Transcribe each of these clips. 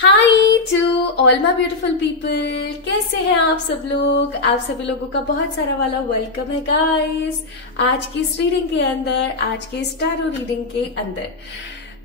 High to all my beautiful people. कैसे हैं आप सब लोग? आप सभी लोगों का बहुत सारा वाला वेलकम है गाइस आज की इस रीडिंग के अंदर, आज के इस टैरो रीडिंग के अंदर।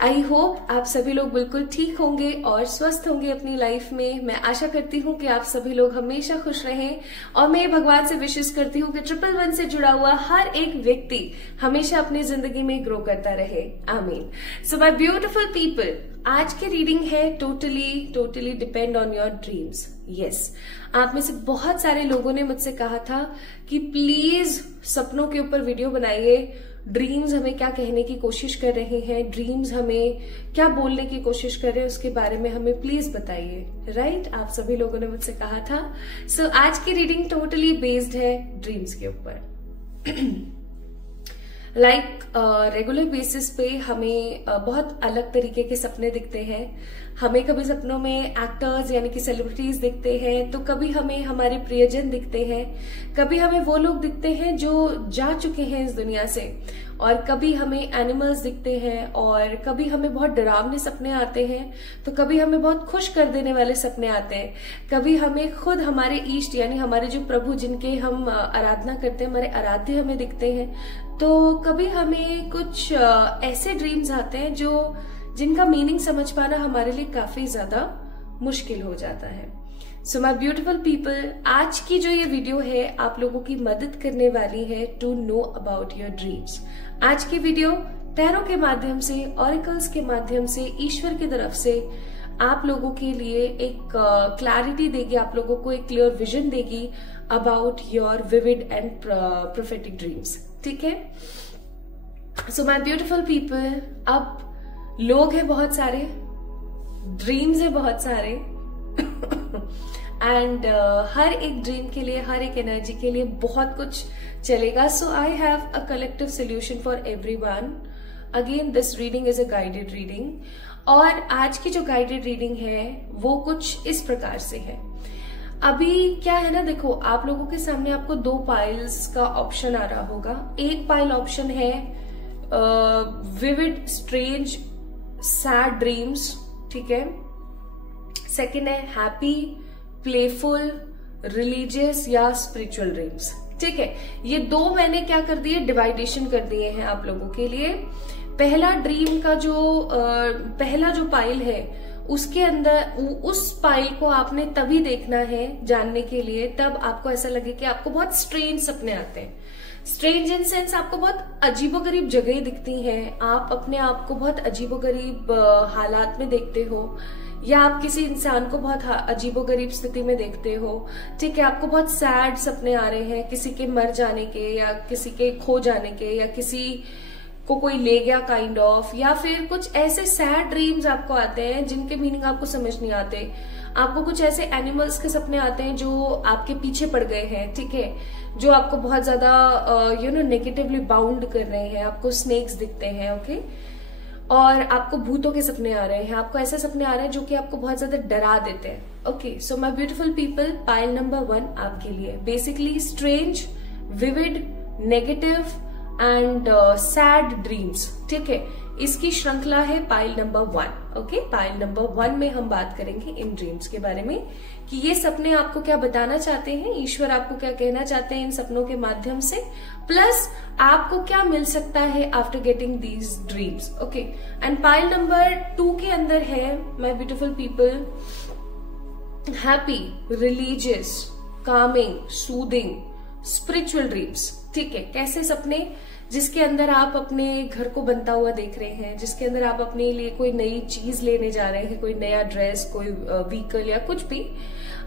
आई होप आप सभी लोग बिल्कुल ठीक होंगे और स्वस्थ होंगे अपनी लाइफ में। मैं आशा करती हूँ कि आप सभी लोग हमेशा खुश रहें और मैं भगवान से विशेष करती हूँ कि 111 से जुड़ा हुआ हर एक व्यक्ति हमेशा अपनी जिंदगी में ग्रो करता रहे। आमीन। सो माय ब्यूटिफुल पीपल, आज की रीडिंग है totally depend on your dreams. Yes, आप में से बहुत सारे लोगों ने मुझसे कहा था कि प्लीज सपनों के ऊपर वीडियो बनाइए। ड्रीम्स हमें क्या कहने की कोशिश कर रहे हैं, ड्रीम्स हमें क्या बोलने की कोशिश कर रहे हैं, उसके बारे में हमें प्लीज बताइए। राइट, आप सभी लोगों ने मुझसे कहा था। सो आज की रीडिंग टोटली बेस्ड है ड्रीम्स के ऊपर। रेगुलर बेसिस पे हमें बहुत अलग तरीके के सपने दिखते हैं। हमें कभी सपनों में एक्टर्स यानी कि सेलिब्रिटीज दिखते हैं, तो कभी हमें हमारे प्रियजन दिखते हैं, कभी हमें वो लोग दिखते हैं जो जा चुके हैं इस दुनिया से, और कभी हमें एनिमल्स दिखते हैं, और कभी हमें बहुत डरावने सपने आते हैं, तो कभी हमें बहुत खुश कर देने वाले सपने आते हैं। कभी हमें खुद हमारे ईष्ट यानी हमारे जो प्रभु जिनके हम आराधना करते हैं, हमारे आराध्य हमें दिखते हैं। तो कभी हमें कुछ ऐसे ड्रीम्स आते हैं जिनका मीनिंग समझ पाना हमारे लिए काफी ज्यादा मुश्किल हो जाता है। सो माय ब्यूटीफुल पीपल, आज की जो ये वीडियो है आप लोगों की मदद करने वाली है to know about your dreams. आज की वीडियो टैरो के माध्यम से, ऑरिकल्स के माध्यम से, ईश्वर की तरफ से आप लोगों के लिए एक क्लैरिटी देगी, आप लोगों को एक क्लियर विजन देगी about your vivid and prophetic dreams. ठीक है। सो माय ब्यूटीफुल पीपल, अब लोग हैं बहुत सारे, ड्रीम्स है बहुत सारे एंड हर एक ड्रीम के लिए, हर एक एनर्जी के लिए बहुत कुछ चलेगा। So I have a collective solution for everyone. Again this reading is a guided reading, और आज की जो गाइडेड रीडिंग है वो कुछ इस प्रकार से है। अभी क्या है ना, देखो आप लोगों के सामने आपको दो पाइल्स का ऑप्शन आ रहा होगा। एक पाइल ऑप्शन है विविड स्ट्रेंज सैड ड्रीम्स, ठीक है। सेकंड है हैप्पी प्लेफुल रिलीजियस या स्पिरिचुअल ड्रीम्स, ठीक है। ये दो मैंने क्या कर दिए, डिवाइडेशन कर दिए हैं आप लोगों के लिए। पहला ड्रीम का पहला जो पाइल है उसके अंदर, उस पाइल को आपने तभी देखना है जानने के लिए तब आपको ऐसा लगे कि आपको बहुत स्ट्रेंज सपने आते हैं। स्ट्रेंज इन सेंस आपको बहुत अजीबोगरीब जगह दिखती हैं, आप अपने आप को बहुत अजीबोगरीब हालात में देखते हो, या आप किसी इंसान को बहुत अजीबोगरीब स्थिति में देखते हो। ठीक है, आपको बहुत सैड सपने आ रहे हैं, किसी के मर जाने के, या किसी के खो जाने के, या किसी को कोई ले गया काइंड ऑफ, या फिर कुछ ऐसे सैड ड्रीम्स आपको आते हैं जिनके मीनिंग आपको समझ नहीं आते। आपको कुछ ऐसे एनिमल्स के सपने आते हैं जो आपके पीछे पड़ गए हैं, ठीक है, जो आपको बहुत ज्यादा नेगेटिवली बाउंड कर रहे हैं। आपको स्नेक्स दिखते हैं, ओके, और आपको भूतों के सपने आ रहे हैं, आपको ऐसे सपने आ रहे हैं जो कि आपको बहुत ज्यादा डरा देते हैं। Okay, so my beautiful people, pile number 1 आपके लिए basically strange, vivid, negative and sad dreams, ठीक है। इसकी श्रृंखला है pile number 1। Okay, pile number 1 में हम बात करेंगे इन ड्रीम्स के बारे में कि ये सपने आपको क्या बताना चाहते हैं, ईश्वर आपको क्या कहना चाहते हैं इन सपनों के माध्यम से, प्लस आपको क्या मिल सकता है after getting these dreams. Okay, and pile number 2 के अंदर है my beautiful people happy religious Kameng soothing spiritual dreams, ठीक है। कैसे सपने जिसके अंदर आप अपने घर को बनता हुआ देख रहे हैं, जिसके अंदर आप अपने लिए कोई नई चीज लेने जा रहे हैं, कोई नया ड्रेस, कोई व्हीकल या कुछ भी,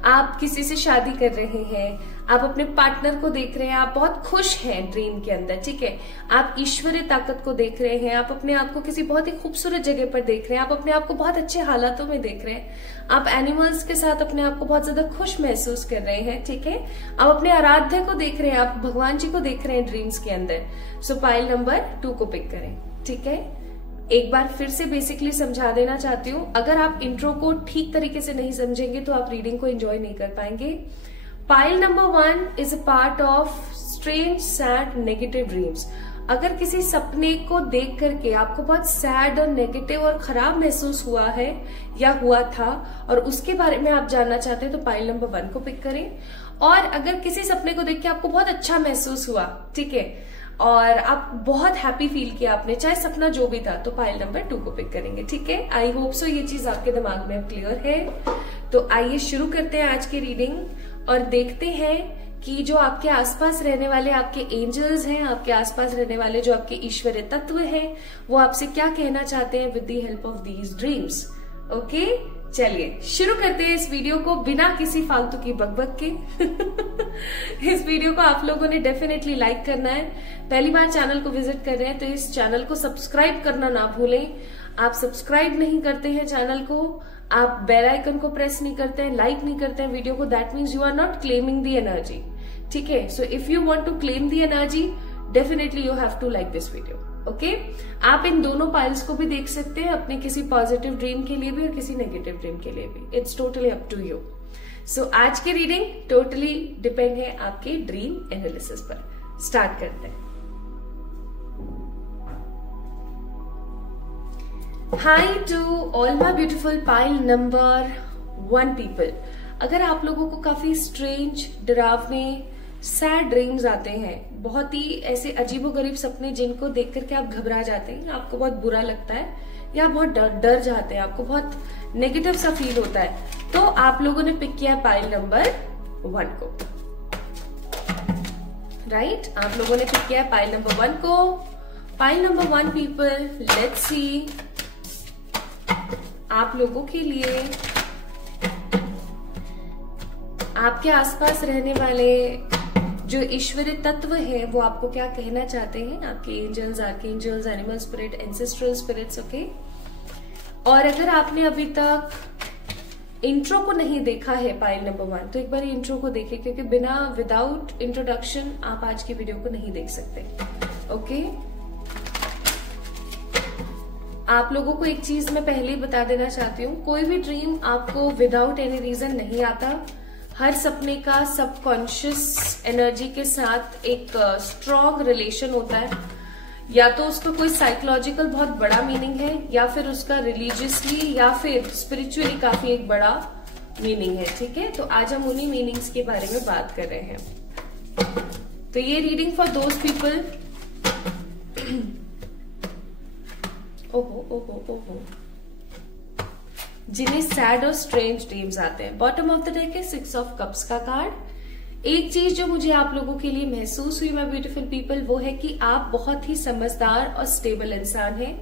आप किसी से शादी कर रहे हैं, आप अपने पार्टनर को देख रहे हैं, आप बहुत खुश हैं ड्रीम के अंदर, ठीक है। आप ईश्वरीय ताकत को देख रहे हैं, आप अपने आप को किसी बहुत ही खूबसूरत जगह पर देख रहे हैं, आप अपने आप को बहुत अच्छे हालातों में देख रहे हैं, आप एनिमल्स के साथ अपने आप को बहुत ज्यादा खुश महसूस कर रहे हैं, ठीक है। आप अपने आराध्य को देख रहे हैं, आप भगवान जी को देख रहे हैं ड्रीम्स के अंदर। सो पाइल नंबर 2 को पिक करें, ठीक है। एक बार फिर से बेसिकली समझा देना चाहती हूँ, अगर आप इंट्रो को ठीक तरीके से नहीं समझेंगे तो आप रीडिंग को एंजॉय नहीं कर पाएंगे। Pile number 1 is a part of strange sad negative dreams. अगर किसी सपने को देख करके आपको बहुत सैड और नेगेटिव और खराब महसूस हुआ है या हुआ था और उसके बारे में आप जानना चाहते हैं तो पाइल नंबर 1 को पिक करें। और अगर किसी सपने को देख के आपको बहुत अच्छा महसूस हुआ, ठीक है, और आप बहुत हैप्पी फील किया आपने, चाहे सपना जो भी था, तो पाइल नंबर 2 को पिक करेंगे। ठीक है, आई होप सो ये चीज आपके दिमाग में अब क्लियर है। तो आइए शुरू करते हैं आज की रीडिंग और देखते हैं कि जो आपके आसपास रहने वाले आपके एंजल्स हैं, आपके आसपास रहने वाले जो आपके ईश्वरीय तत्व हैं, वो आपसे क्या कहना चाहते हैं with the help of these dreams. Okay, चलिए शुरू करते हैं इस वीडियो को बिना किसी फालतू की बकबक के। इस वीडियो को आप लोगों ने डेफिनेटली लाइक करना है। पहली बार चैनल को विजिट कर रहे हैं तो इस चैनल को सब्सक्राइब करना ना भूलें। आप सब्सक्राइब नहीं करते हैं चैनल को, आप बेल आइकन को प्रेस नहीं करते हैं, लाइक नहीं करते हैं वीडियो को, that means you are not claiming the energy. ठीक है, so if you want to claim the energy definitely you have to like this video. Okay, आप इन दोनों पाइल्स को भी देख सकते हैं, अपने किसी पॉजिटिव ड्रीम के लिए भी और किसी नेगेटिव ड्रीम के लिए भी। It's totally up to you. So आज की रीडिंग टोटली डिपेंड है आपके ड्रीम एनालिसिस पर। स्टार्ट करते हैं। Hi to all my beautiful pile number 1 people. अगर आप लोगों को काफी स्ट्रेंज, डरावने, सैड ड्रीम्स आते हैं, बहुत ही ऐसे अजीबोगरीब सपने जिनको देख करके आप घबरा जाते हैं, आपको बहुत बुरा लगता है या बहुत डर जाते हैं, आपको बहुत नेगेटिव सा फील होता है, तो आप लोगों ने पिक किया पाइल नंबर 1 को। राइट, आप लोगों ने पिक किया पाइल नंबर 1 को। Pile number 1 people, let's see आप लोगों के लिए आपके आसपास रहने वाले जो ईश्वरीय तत्व है वो आपको क्या कहना चाहते हैं, आपके angels, archangels, animal spirit, ancestral spirits. Okay, और अगर आपने अभी तक इंट्रो को नहीं देखा है पाइल नंबर 1 तो एक बार इंट्रो को देखिए, क्योंकि विदाउट इंट्रोडक्शन आप आज की वीडियो को नहीं देख सकते। ओके, आप लोगों को एक चीज मैं पहले ही बता देना चाहती हूँ, कोई भी ड्रीम आपको विदाउट एनी रीजन नहीं आता। हर सपने का सबकॉन्शियस एनर्जी के साथ एक स्ट्रॉन्ग रिलेशन होता है, या तो उसका कोई साइकोलॉजिकल बहुत बड़ा मीनिंग है, या फिर उसका रिलीजियसली या फिर स्पिरिचुअली काफी एक बड़ा मीनिंग है। ठीक है, तो आज हम उन्हीं मीनिंग्स के बारे में बात कर रहे हैं। तो ये रीडिंग फॉर दोज पीपल ओहो जिन्हें सैड और स्ट्रेंज ड्रीम्स आते हैं। बॉटम ऑफ द डेक है 6 ऑफ कप्स का कार्ड। एक चीज जो मुझे आप लोगों के लिए महसूस हुई माय ब्यूटीफुल पीपल, वो है कि आप बहुत ही समझदार और स्टेबल इंसान हैं।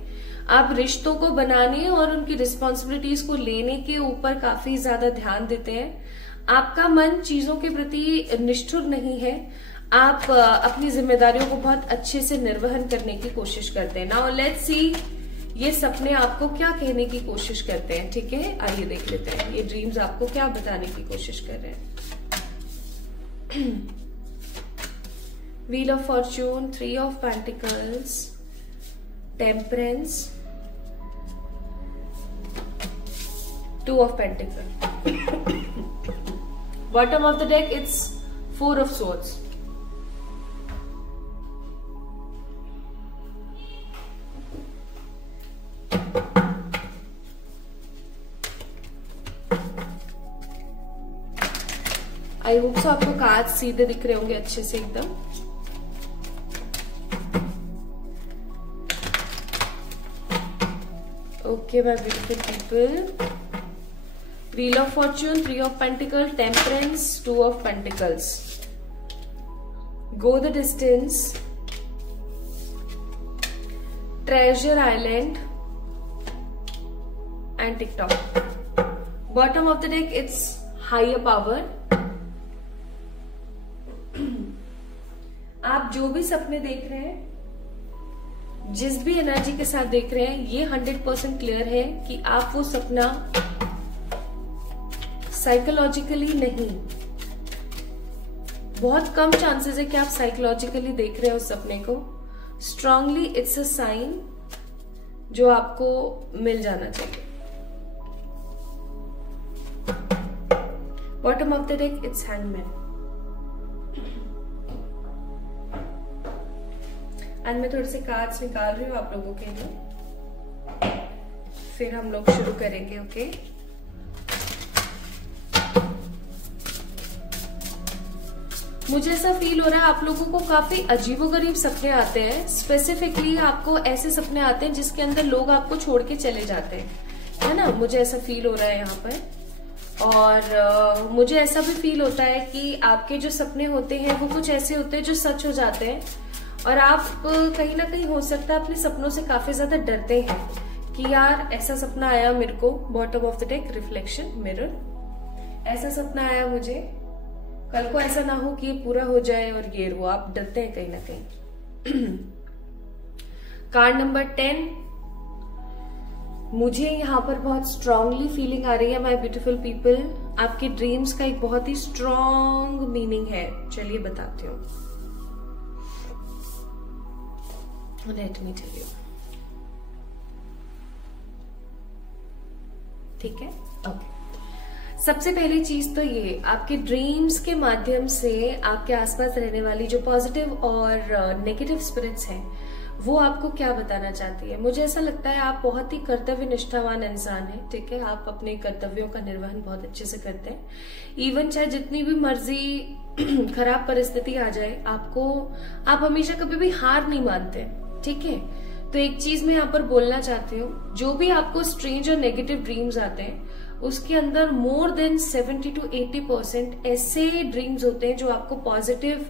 आप रिश्तों को बनाने और उनकी रिस्पॉन्सिबिलिटीज को लेने के ऊपर काफी ज्यादा ध्यान देते हैं। आपका मन चीजों के प्रति निष्ठुर नहीं है। आप अपनी जिम्मेदारियों को बहुत अच्छे से निर्वहन करने की कोशिश करते हैं। नाउ लेट्स सी ये सपने आपको क्या कहने की कोशिश करते हैं। ठीक है, आइए देख लेते हैं ये ड्रीम्स आपको क्या बताने की कोशिश कर रहे हैं। Wheel of fortune, 3 of pentacles, temperance, 2 of pentacle. Bottom of the deck it's 4 of swords. I hope so आपको कार्ड सीधे दिख रहे होंगे अच्छे से एकदम। Okay my beautiful people, wheel of fortune, 3 of pentacle, temperance, 2 of pentacles, go the distance, treasure island and TikTok. Bottom of the deck it's higher power. आप जो भी सपने देख रहे हैं, जिस भी एनर्जी के साथ देख रहे हैं, ये 100% क्लियर है कि आप वो सपना साइकोलॉजिकली नहीं, बहुत कम चांसेस है कि आप साइकोलॉजिकली देख रहे हो उस सपने को। स्ट्रांगली इट्स अ साइन जो आपको मिल जाना चाहिए। Bottom of the deck it's hangman. And मैं थोड़े से कार्ड्स निकाल रही हूँ आप लोगों के लिए, फिर हम लोग शुरू करेंगे। ओके, मुझे ऐसा फील हो रहा है आप लोगों को काफी अजीबोगरीब सपने आते हैं। स्पेसिफिकली आपको ऐसे सपने आते हैं जिसके अंदर लोग आपको छोड़ के चले जाते हैं, है ना। मुझे ऐसा फील हो रहा है यहाँ पर। और मुझे ऐसा भी फील होता है कि आपके जो सपने होते हैं वो कुछ ऐसे होते हैं जो सच हो जाते हैं, और आप कहीं ना कहीं हो सकता है अपने सपनों से काफी ज्यादा डरते हैं कि यार ऐसा सपना आया मेरे को, bottom of the deck reflection mirror, ऐसा सपना आया मुझे, कल को ऐसा ना हो कि ये पूरा हो जाए और ये वो, आप डरते हैं कहीं ना कहीं। कार्ड नंबर 10, मुझे यहाँ पर बहुत स्ट्रांगली फीलिंग आ रही है माय ब्यूटीफुल पीपल, आपके ड्रीम्स का एक बहुत ही स्ट्रांग मीनिंग है। चलिए बताती हूँ, लेट मी टेल यू। ठीक है, ओके। सबसे पहली चीज तो ये, आपके ड्रीम्स के माध्यम से आपके आसपास रहने वाली जो पॉजिटिव और नेगेटिव स्पिरिट्स हैं वो आपको क्या बताना चाहती है। मुझे ऐसा लगता है आप बहुत ही कर्तव्य निष्ठावान इंसान हैं, ठीक है। आप अपने कर्तव्यों का निर्वहन बहुत अच्छे से करते हैं। इवन चाहे जितनी भी मर्जी खराब परिस्थिति आ जाए, आप हमेशा कभी भी हार नहीं मानते, ठीक है। तो एक चीज मैं यहाँ पर बोलना चाहती हूँ, जो भी आपको स्ट्रेंज और नेगेटिव ड्रीम्स आते हैं उसके अंदर मोर देन 70 to 80% ऐसे ड्रीम्स होते हैं जो आपको पॉजिटिव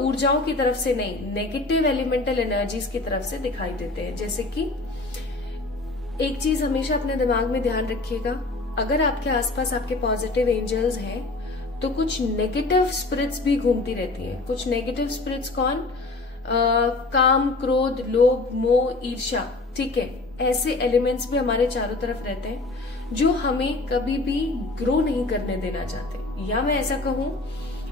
ऊर्जाओं की तरफ से नहीं, नेगेटिव एलिमेंटल एनर्जीज की तरफ से दिखाई देते हैं। जैसे कि एक चीज हमेशा अपने दिमाग में ध्यान रखिएगा, अगर आपके आसपास आपके पॉजिटिव एंजल्स हैं तो कुछ नेगेटिव स्पिरिट्स भी घूमती रहती है। कुछ नेगेटिव स्पिरिट्स कौन? काम, क्रोध, लोभ, मोह, ईर्ष्या, ठीक है। ऐसे एलिमेंट्स भी हमारे चारों तरफ रहते हैं जो हमें कभी भी ग्रो नहीं करने देना चाहते। या मैं ऐसा कहूं,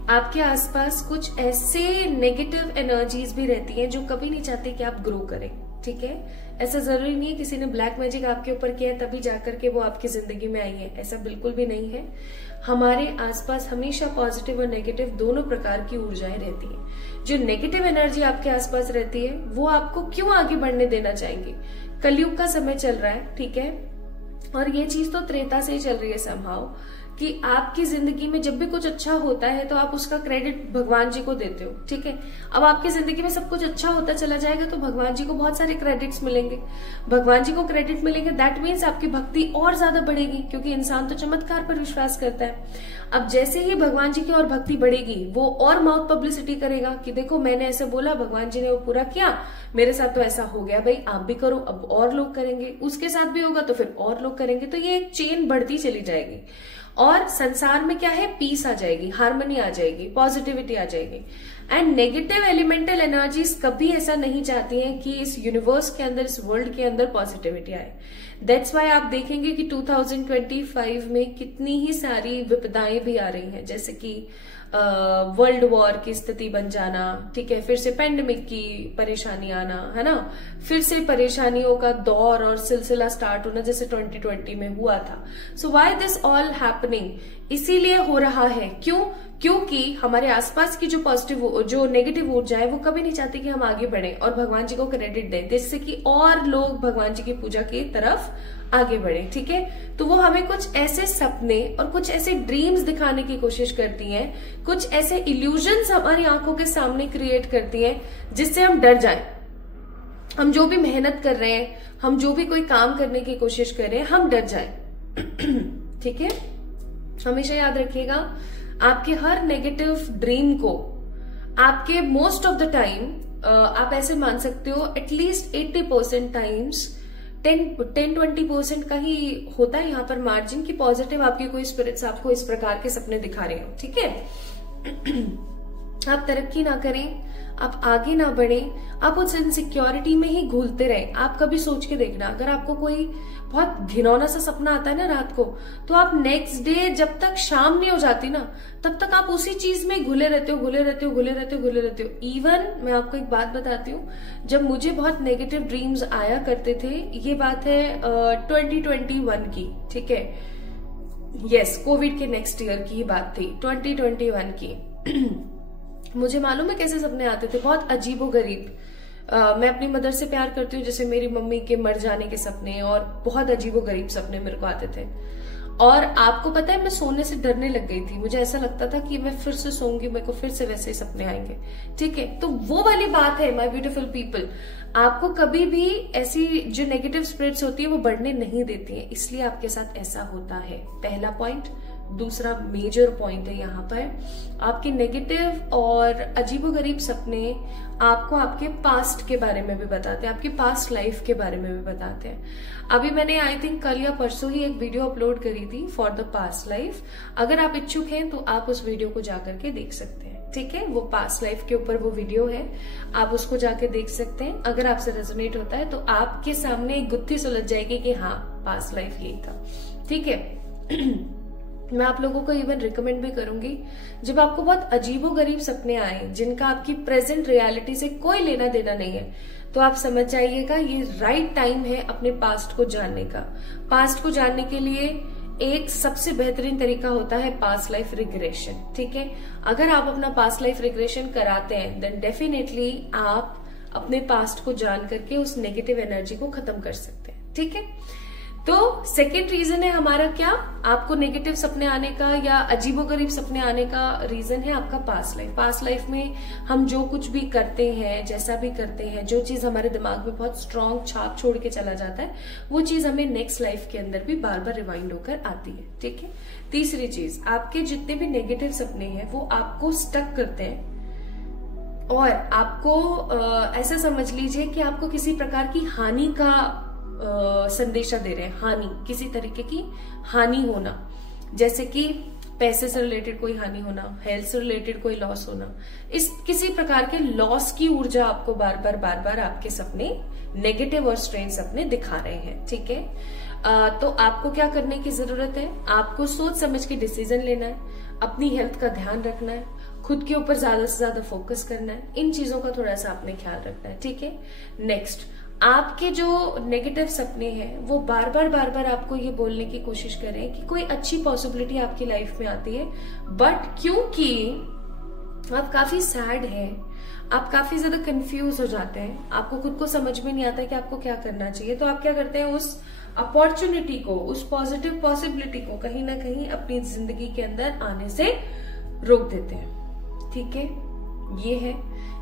आपके आसपास कुछ ऐसे नेगेटिव एनर्जीज भी रहती हैं जो कभी नहीं चाहती कि आप ग्रो करें, ठीक है। ऐसा जरूरी नहीं है किसी ने ब्लैक मैजिक आपके ऊपर किया है तभी जाकर के वो आपकी जिंदगी में आई है, ऐसा बिल्कुल भी नहीं है। हमारे आसपास हमेशा पॉजिटिव और नेगेटिव दोनों प्रकार की ऊर्जाएं रहती हैं। जो नेगेटिव एनर्जी आपके आसपास रहती है वो आपको क्यों आगे बढ़ने देना चाहेंगे। कलयुग का समय चल रहा है, ठीक है, और ये चीज तो त्रेता से ही चल रही है समहाउ, कि आपकी जिंदगी में जब भी कुछ अच्छा होता है तो आप उसका क्रेडिट भगवान जी को देते हो, ठीक है। अब आपकी जिंदगी में सब कुछ अच्छा होता चला जाएगा तो भगवान जी को बहुत सारे क्रेडिट्स मिलेंगे। भगवान जी को क्रेडिट मिलेंगे, दैट मीन्स आपकी भक्ति और ज्यादा बढ़ेगी, क्योंकि इंसान तो चमत्कार पर विश्वास करता है। अब जैसे ही भगवान जी की और भक्ति बढ़ेगी वो और माउथ पब्लिसिटी करेगा कि देखो मैंने ऐसे बोला, भगवान जी ने वो पूरा किया, मेरे साथ तो ऐसा हो गया, भाई आप भी करो, अब और लोग करेंगे, उसके साथ भी होगा तो फिर और लोग करेंगे, तो ये एक चेन बढ़ती चली जाएगी। और संसार में क्या है, पीस आ जाएगी, हार्मनी आ जाएगी, पॉजिटिविटी आ जाएगी। एंड नेगेटिव एलिमेंटल एनर्जीज कभी ऐसा नहीं चाहती हैं कि इस यूनिवर्स के अंदर, इस वर्ल्ड के अंदर पॉजिटिविटी आए। दैट्स वाई आप देखेंगे कि 2025 में कितनी ही सारी विपदाएं भी आ रही हैं, जैसे कि वर्ल्ड वॉर की स्थिति बन जाना, ठीक है, फिर से पेंडेमिक की परेशानी आना, है ना, फिर से परेशानियों का दौर और सिलसिला स्टार्ट होना जैसे 2020 में हुआ था। So why this all happening, इसीलिए हो रहा है, क्यों? क्योंकि हमारे आसपास की जो पॉजिटिव, जो नेगेटिव ऊर्जा है वो कभी नहीं चाहती कि हम आगे बढ़े और भगवान जी को क्रेडिट दें, जिससे कि और लोग भगवान जी की पूजा की तरफ आगे बढ़े, ठीक है। तो वो हमें कुछ ऐसे सपने और कुछ ऐसे ड्रीम्स दिखाने की कोशिश करती हैं, कुछ ऐसे इल्यूजन्स हमारी आंखों के सामने क्रिएट करती हैं जिससे हम डर जाएं। हम जो भी मेहनत कर रहे हैं, हम जो भी कोई काम करने की कोशिश कर रहे हैं, हम डर जाएं, ठीक है। हमेशा याद रखिएगा, आपके हर नेगेटिव ड्रीम को आपके मोस्ट ऑफ द टाइम आप ऐसे मान सकते हो एटलीस्ट 80% टाइम्स 10-20% का ही होता है यहाँ पर मार्जिन की पॉजिटिव आपकी कोई स्पिरिट्स आपको इस प्रकार के सपने दिखा रहे हो, ठीक है। आप तरक्की ना करें, आप आगे ना बढ़े, आप उस इनसिक्योरिटी में ही घुलते रहे। आप कभी सोच के देखना, अगर आपको कोई बहुत घिनौना सा सपना आता है ना रात को, तो आप नेक्स्ट डे जब तक शाम नहीं हो जाती ना, तब तक आप उसी चीज में घुले रहते हो। इवन मैं आपको एक बात बताती हूँ, जब मुझे बहुत नेगेटिव ड्रीम्स आया करते थे, ये बात है 2021 की, ठीक है, यस, कोविड के नेक्स्ट ईयर की बात थी, 2021 की। मुझे मालूम है कैसे सपने आते थे, बहुत अजीबोगरीब, मैं अपनी मदर से प्यार करती हूँ, जैसे मेरी मम्मी के मर जाने के सपने और बहुत अजीबोगरीब सपने मेरे को आते थे। और आपको पता है मैं सोने से डरने लग गई थी, मुझे ऐसा लगता था कि मैं फिर से सोऊंगी, मेरे को फिर से वैसे ही सपने आएंगे। ठीक है, तो वो वाली बात है माय ब्यूटीफुल पीपल, आपको कभी भी ऐसी जो नेगेटिव स्पिरिट्स होती है वो बढ़ने नहीं देती है, इसलिए आपके साथ ऐसा होता है। पहला पॉइंट। दूसरा मेजर पॉइंट है यहाँ पर, आपके नेगेटिव और अजीबोगरीब सपने आपको आपके पास्ट के बारे में भी बताते हैं, आपकी पास्ट लाइफ के बारे में भी बताते हैं। अभी मैंने आई थिंक कल या परसों ही एक वीडियो अपलोड करी थी फॉर द पास्ट लाइफ, अगर आप इच्छुक हैं तो आप उस वीडियो को जाकर के देख सकते हैं। ठीक है, वो पास्ट लाइफ के ऊपर वो वीडियो है, आप उसको जाके देख सकते हैं। अगर आपसे रेजोनेट होता है तो आपके सामने एक गुत्थी सुलझ जाएगी कि हाँ पास्ट लाइफ यही था। ठीक है मैं आप लोगों को इवन रिकमेंड भी करूंगी, जब आपको बहुत अजीबोगरीब सपने आए जिनका आपकी प्रेजेंट रियलिटी से कोई लेना देना नहीं है, तो आप समझ जाइएगा ये राइट टाइम है अपने पास्ट को जानने का। पास्ट को जानने के लिए एक सबसे बेहतरीन तरीका होता है पास्ट लाइफ रिग्रेशन। ठीक है, अगर आप अपना पास्ट लाइफ रिग्रेशन कराते हैं देन डेफिनेटली आप अपने पास्ट को जान करके उस नेगेटिव एनर्जी को खत्म कर सकते हैं। ठीक है, तो सेकेंड रीजन है हमारा क्या, आपको नेगेटिव सपने आने का या अजीबोगरीब सपने आने का रीजन है आपका पास्ट लाइफ। पास्ट लाइफ में हम जो कुछ भी करते हैं, जैसा भी करते हैं, जो चीज हमारे दिमाग में बहुत स्ट्रॉन्ग छाप छोड़ के चला जाता है, वो चीज हमें नेक्स्ट लाइफ के अंदर भी बार बार रिवाइंड होकर आती है। ठीक है, तीसरी चीज, आपके जितने भी नेगेटिव सपने हैं वो आपको स्टक करते हैं और आपको ऐसा समझ लीजिए कि आपको किसी प्रकार की हानि का संदेशा दे रहे हैं, हानि, किसी तरीके की हानि होना, जैसे कि पैसे से रिलेटेड कोई हानि होना, हेल्थ से रिलेटेड कोई लॉस होना, इस किसी प्रकार के लॉस की ऊर्जा आपको बार बार आपके सपने नेगेटिव और स्ट्रेन सपने दिखा रहे हैं। ठीक है, तो आपको क्या करने की जरूरत है, आपको सोच समझ के डिसीजन लेना है, अपनी हेल्थ का ध्यान रखना है, खुद के ऊपर ज्यादा से ज्यादा फोकस करना है, इन चीजों का थोड़ा सा आपने ख्याल रखना है। ठीक है, नेक्स्ट, आपके जो नेगेटिव सपने हैं वो बार बार आपको ये बोलने की कोशिश करें कि कोई अच्छी पॉसिबिलिटी आपकी लाइफ में आती है, बट क्योंकि आप काफी सैड हैं, आप काफी ज्यादा कंफ्यूज हो जाते हैं, आपको खुद को समझ में नहीं आता है कि आपको क्या करना चाहिए, तो आप क्या करते हैं, उस अपॉर्चुनिटी को, उस पॉजिटिव पॉसिबिलिटी को कहीं ना कहीं अपनी जिंदगी के अंदर आने से रोक देते हैं। ठीक है, ये है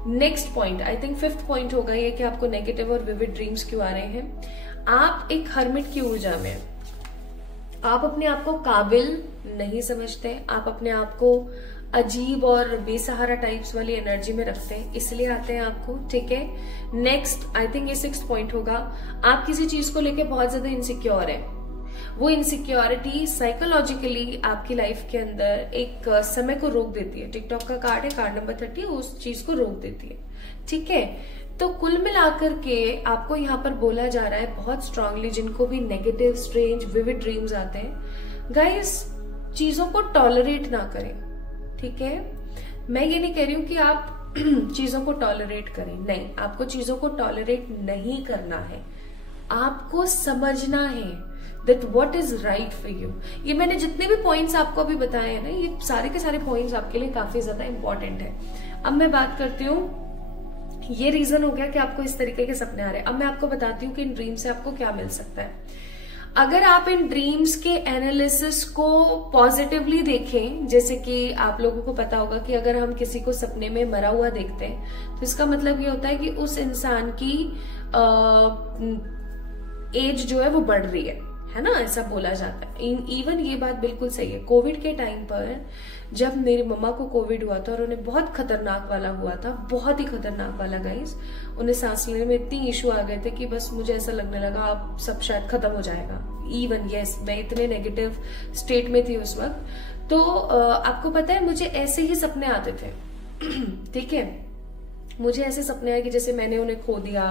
next point. I think fifth point होगा ये कि आपको नेगेटिव और विविड ड्रीम्स क्यों आ रहे हैं। आप एक हर्मिट की ऊर्जा में, आप अपने आप को काबिल नहीं समझते, आप अपने आप को अजीब और बेसहारा टाइप्स वाली एनर्जी में रखते हैं, इसलिए आते हैं आपको। ठीक है, नेक्स्ट आई थिंक ये सिक्स्थ पॉइंट होगा, आप किसी चीज को लेके बहुत ज्यादा इनसिक्योर है, वो इनसिक्योरिटी साइकोलॉजिकली आपकी लाइफ के अंदर एक समय को रोक देती है। टिकटॉक का कार्ड है, कार्ड नंबर 30, उस चीज को रोक देती है। ठीक है, तो कुल मिलाकर के आपको यहाँ पर बोला जा रहा है बहुत स्ट्रांगली, जिनको भी नेगेटिव स्ट्रेंज विविड ड्रीम्स आते हैं, गाइस चीजों को टॉलरेट ना करें। ठीक है, मैं ये नहीं कह रही हूं कि आप चीजों को टॉलरेट करें, नहीं, आपको चीजों को टॉलरेट नहीं करना है, आपको समझना है that what is right for you। ये मैंने जितने भी पॉइंट्स आपको अभी बताए हैं ना, ये सारे के सारे पॉइंट्स आपके लिए काफी ज्यादा इंपॉर्टेंट है। अब मैं बात करती हूँ, ये रीजन हो गया कि आपको इस तरीके के सपने आ रहे हैं। अब मैं आपको बताती हूँ कि इन ड्रीम से आपको क्या मिल सकता है। अगर आप इन ड्रीम्स के एनालिसिस को पॉजिटिवली देखें, जैसे कि आप लोगों को पता होगा कि अगर हम किसी को सपने में मरा हुआ देखते हैं तो इसका मतलब ये होता है कि उस इंसान की एज जो है वो बढ़ रही है ना, ऐसा बोला जाता है। इवन ये बात बिल्कुल सही है। कोविड के टाइम पर जब मेरी मम्मा को कोविड हुआ था और उन्हें बहुत खतरनाक वाला हुआ था, बहुत ही खतरनाक वाला गाइस, उन्हें सांस लेने में इतनी इश्यू आ गए थे कि बस मुझे ऐसा लगने लगा अब सब शायद खत्म हो जाएगा। इवन यस, मैं इतने नेगेटिव स्टेट में थी उस वक्त। तो आपको पता है मुझे ऐसे ही सपने आते थे। ठीक है, मुझे ऐसे सपने आए कि जैसे मैंने उन्हें खो दिया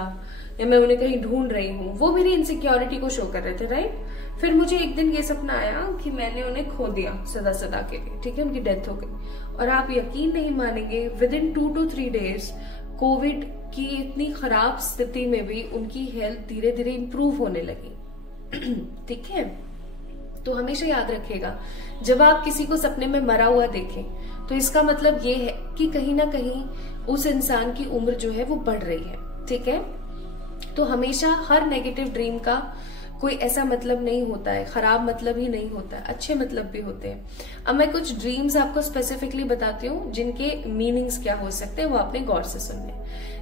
या मैं उन्हें कहीं ढूंढ रही हूँ, वो मेरी इनसिक्योरिटी को शो कर रहे थे, राइट। फिर मुझे एक दिन ये सपना आया कि मैंने उन्हें खो दिया सदा के लिए, ठीक है, उनकी डेथ हो गई। और आप यकीन नहीं मानेंगे, with in 2 to 3 days Covid की इतनी खराब स्थिति में भी उनकी हेल्थ धीरे धीरे इंप्रूव होने लगी। ठीक है, तो हमेशा याद रखिएगा, जब आप किसी को सपने में मरा हुआ देखें तो इसका मतलब ये है कि कहीं ना कहीं उस इंसान की उम्र जो है वो बढ़ रही है। ठीक है। तो हमेशा हर नेगेटिव ड्रीम का कोई ऐसा मतलब नहीं होता है, खराब मतलब ही नहीं होता है, अच्छे मतलब भी होते हैं। अब मैं कुछ ड्रीम्स आपको स्पेसिफिकली बताती हूँ जिनके मीनिंग्स क्या हो सकते हैं, वो आपने गौर से सुनने।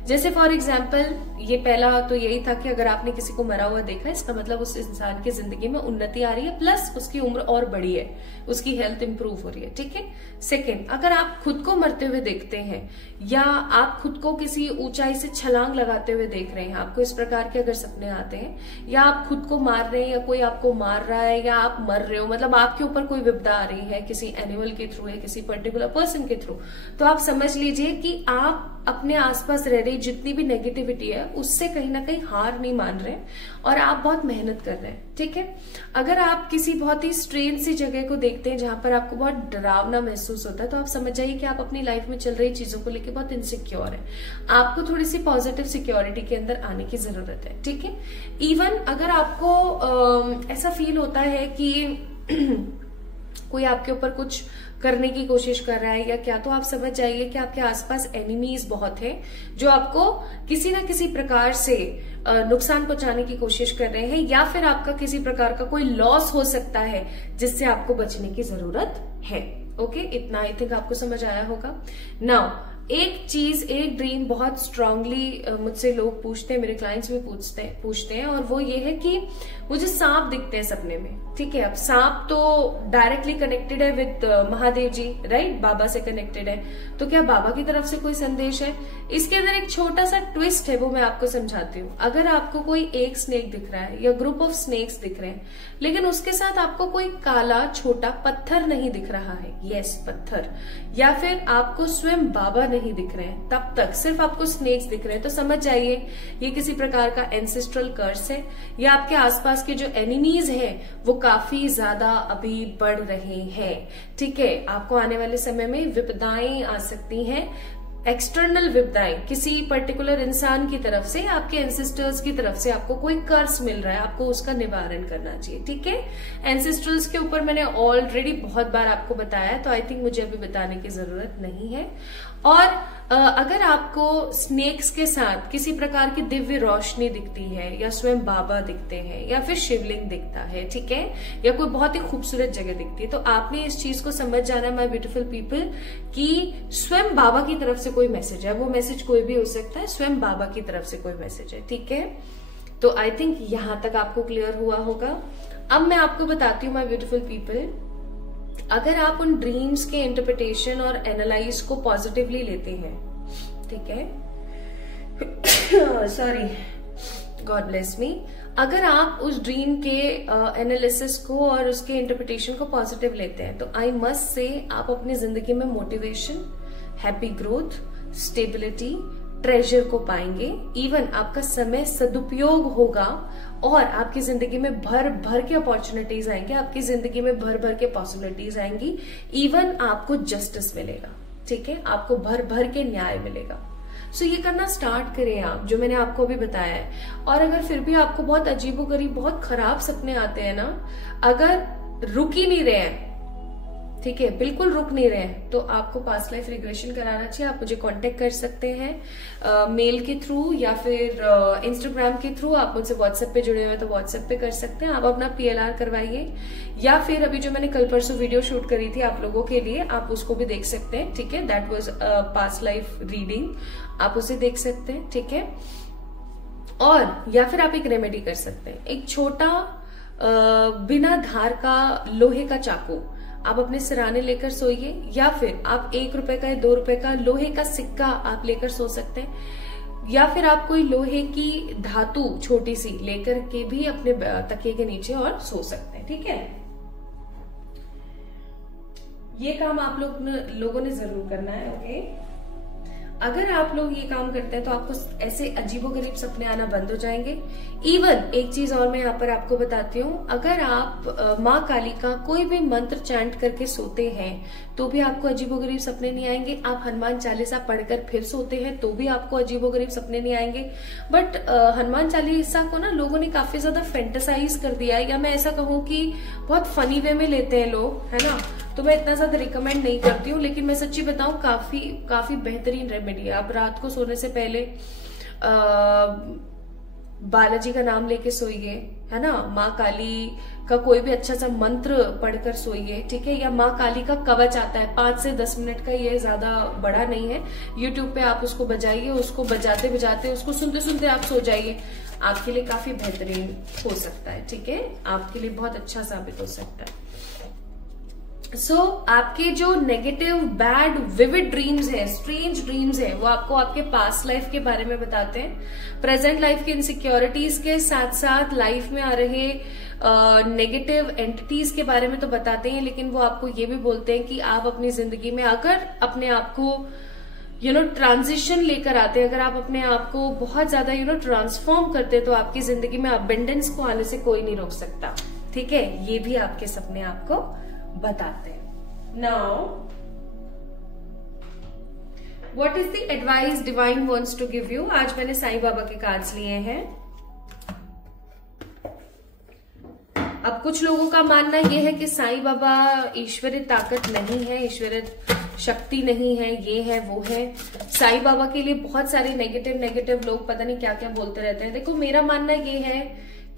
जैसे फॉर एग्जाम्पल, ये पहला तो यही था कि अगर आपने किसी को मरा हुआ देखा, इसका मतलब उस इंसान की जिंदगी में उन्नति आ रही है, प्लस उसकी उम्र और बढ़ी है, उसकी हेल्थ इंप्रूव हो रही है, ठीक है। सेकेंड, अगर आप खुद को मरते हुए देखते हैं या आप खुद को किसी ऊंचाई से छलांग लगाते हुए देख रहे हैं, आपको इस प्रकार के अगर सपने आते हैं, या आप खुद को मार रहे हैं या कोई आपको मार रहा है या आप मर रहे हो, मतलब आपके ऊपर कोई विपदा आ रही है किसी एनिमल के थ्रू या किसी पर्टिकुलर पर्सन के थ्रू, तो आप समझ लीजिए कि आप अपने आसपास रह रही जितनी भी नेगेटिविटी है उससे कहीं ना कहीं हार नहीं मान रहे और आप बहुत मेहनत कर रहे हैं, ठीक है। अगर आप किसी बहुत ही स्ट्रेंज सी जगह को देखते हैं जहां पर आपको बहुत डरावना महसूस होता है, तो आप समझ जाइए कि आप अपनी लाइफ में चल रही चीजों को लेकर बहुत इनसिक्योर है, आपको थोड़ी सी पॉजिटिव सिक्योरिटी के अंदर आने की जरूरत है, ठीक है। इवन अगर आपको ऐसा फील होता है कि कोई आपके ऊपर कुछ करने की कोशिश कर रहा है या क्या, तो आप समझ जाइए कि आपके आसपास एनिमीज बहुत हैं जो आपको किसी ना किसी प्रकार से नुकसान पहुंचाने की कोशिश कर रहे हैं, या फिर आपका किसी प्रकार का कोई लॉस हो सकता है जिससे आपको बचने की जरूरत है। ओके, इतना आई थिंक आपको समझ आया होगा। नाउ एक चीज, एक ड्रीम बहुत स्ट्रांगली मुझसे लोग पूछते हैं, मेरे क्लाइंट्स भी पूछते हैं, और वो ये है कि मुझे सांप दिखते हैं सपने में, ठीक है। अब सांप तो डायरेक्टली कनेक्टेड है विद महादेव जी, राइट, बाबा से कनेक्टेड है, तो क्या बाबा की तरफ से कोई संदेश है? इसके अंदर एक छोटा सा ट्विस्ट है, वो मैं आपको समझाती हूँ। अगर आपको कोई एक स्नेक दिख रहा है या ग्रुप ऑफ स्नेक्स दिख रहे हैं, लेकिन उसके साथ आपको कोई काला छोटा पत्थर नहीं दिख रहा है, यस पत्थर, या फिर आपको स्वयं बाबा नहीं दिख रहे हैं, तब तक सिर्फ आपको स्नेक्स दिख रहे हैं, तो समझ जाइए ये किसी प्रकार का एंसेस्ट्रल कर्स है, या आपके आसपास के जो एनिमीज हैं वो काफी ज्यादा अभी बढ़ रहे हैं, ठीक है। आपको आने वाले समय में विपदाएं आ सकती हैं, एक्सटर्नल विपदाएं, किसी पर्टिकुलर इंसान की तरफ से, आपके एंसेस्टर्स की तरफ से आपको कोई कर्स मिल रहा है, आपको उसका निवारण करना चाहिए, ठीक है। एंसेस्टर्स के ऊपर मैंने ऑलरेडी बहुत बार आपको बताया, तो आई थिंक मुझे अभी बताने की जरूरत नहीं है। और अगर आपको स्नेक्स के साथ किसी प्रकार की दिव्य रोशनी दिखती है, या स्वयं बाबा दिखते हैं, या फिर शिवलिंग दिखता है, ठीक है, या कोई बहुत ही खूबसूरत जगह दिखती है, तो आपने इस चीज को समझ जाना, माय ब्यूटीफुल पीपल, कि स्वयं बाबा की तरफ से कोई मैसेज है। वो मैसेज कोई भी हो सकता है, स्वयं बाबा की तरफ से कोई मैसेज है, ठीक है। तो आई थिंक यहां तक आपको क्लियर हुआ होगा। अब मैं आपको बताती हूँ, माय ब्यूटीफुल पीपल, अगर आप उन ड्रीम्स के इंटरप्रिटेशन और एनालाइज को पॉजिटिवली लेते हैं, ठीक है, सॉरी, गॉड ब्लेस मी, अगर आप उस ड्रीम के एनालिसिस को और उसके इंटरप्रिटेशन को पॉजिटिव लेते हैं, तो आई मस्ट से आप अपनी जिंदगी में motivation, happy growth, stability, treasure को पाएंगे। इवन आपका समय सदुपयोग होगा और आपकी जिंदगी में भर भर के अपॉर्चुनिटीज आएंगे, आपकी जिंदगी में भर भर के पॉसिबिलिटीज आएंगी। इवन आपको जस्टिस मिलेगा, ठीक है, आपको भर भर के न्याय मिलेगा। सो ये करना स्टार्ट करें आप, जो मैंने आपको अभी बताया है। और अगर फिर भी आपको बहुत अजीबोगरीब, बहुत खराब सपने आते हैं ना, अगर रुक ही नहीं रहे हैं, ठीक है, बिल्कुल रुक नहीं रहे हैं, तो आपको पास्ट लाइफ रिग्रेशन कराना चाहिए। आप मुझे कांटेक्ट कर सकते हैं मेल के थ्रू या फिर इंस्टाग्राम के थ्रू। आप मुझसे व्हाट्सएप पे जुड़े हुए तो व्हाट्सएप पे कर सकते हैं। आप अपना PLR करवाइए, या फिर अभी जो मैंने कल परसों वीडियो शूट करी थी आप लोगों के लिए, आप उसको भी देख सकते हैं, ठीक है, that was past life reading, आप उसे देख सकते हैं, ठीक है। और या फिर आप एक रेमेडी कर सकते हैं, एक छोटा बिना धार का लोहे का चाकू आप अपने सिराने लेकर सोइए, या फिर आप 1 रुपए का या 2 रुपए का लोहे का सिक्का आप लेकर सो सकते हैं, या फिर आप कोई लोहे की धातु छोटी सी लेकर के भी अपने तकिए के नीचे और सो सकते हैं, ठीक है। ये काम आप लोगों ने जरूर करना है, ओके। अगर आप लोग ये काम करते हैं तो आपको ऐसे अजीबोगरीब सपने आना बंद हो जाएंगे। इवन एक चीज और मैं यहाँ पर आपको बताती हूँ, अगर आप माँ काली का कोई भी मंत्र चैंट करके सोते हैं तो भी आपको अजीबोगरीब सपने नहीं आएंगे। आप हनुमान चालीसा पढ़कर फिर सोते हैं तो भी आपको अजीबोगरीब सपने नहीं आएंगे। बट हनुमान चालीसा को ना लोगों ने काफी ज्यादा फेंटेसाइज कर दिया है, या मैं ऐसा कहूँ कि बहुत फनी वे में लेते हैं लोग, है ना, तो मैं इतना ज्यादा रिकमेंड नहीं करती हूँ। लेकिन मैं सच्ची बताऊं, काफी बेहतरीन रेमेडी है। आप रात को सोने से पहले बालाजी का नाम लेके सोइए, है ना, माँ काली का कोई भी अच्छा सा मंत्र पढ़कर सोइए, ठीक है, या माँ काली का कवच आता है 5 से 10 मिनट का, ये ज्यादा बड़ा नहीं है, यूट्यूब पे आप उसको बजाइए, उसको बजाते बजाते उसको सुनते सुनते आप सो जाइए, आपके लिए काफी बेहतरीन हो सकता है, ठीक है, आपके लिए बहुत अच्छा साबित हो सकता है। आपके जो नेगेटिव, बैड, विविड ड्रीम्स है, स्ट्रेंज ड्रीम्स है, वो आपको आपके पास्ट लाइफ के बारे में बताते हैं, प्रेजेंट लाइफ की इनसिक्योरिटीज के साथ साथ लाइफ में आ रहे नेगेटिव एंटिटीज के बारे में तो बताते हैं, लेकिन वो आपको ये भी बोलते हैं कि आप अपनी जिंदगी में अगर अपने आप को ट्रांजिशन लेकर आते हैं, अगर आप अपने आप को बहुत ज्यादा ट्रांसफॉर्म करते हैं, तो आपकी जिंदगी में अबेंडेंस को आने से कोई नहीं रोक सकता, ठीक है, ये भी आपके सपने आपको बताते हैं। Now what is the advice divine wants to give you. आज मैंने साईं बाबा के कार्ड्स लिए हैं। अब कुछ लोगों का मानना यह है कि साईं बाबा ईश्वरीय ताकत नहीं है, ईश्वरीय शक्ति नहीं है, ये है वो है। साईं बाबा के लिए बहुत सारे नेगेटिव लोग पता नहीं क्या क्या बोलते रहते हैं। देखो, मेरा मानना ये है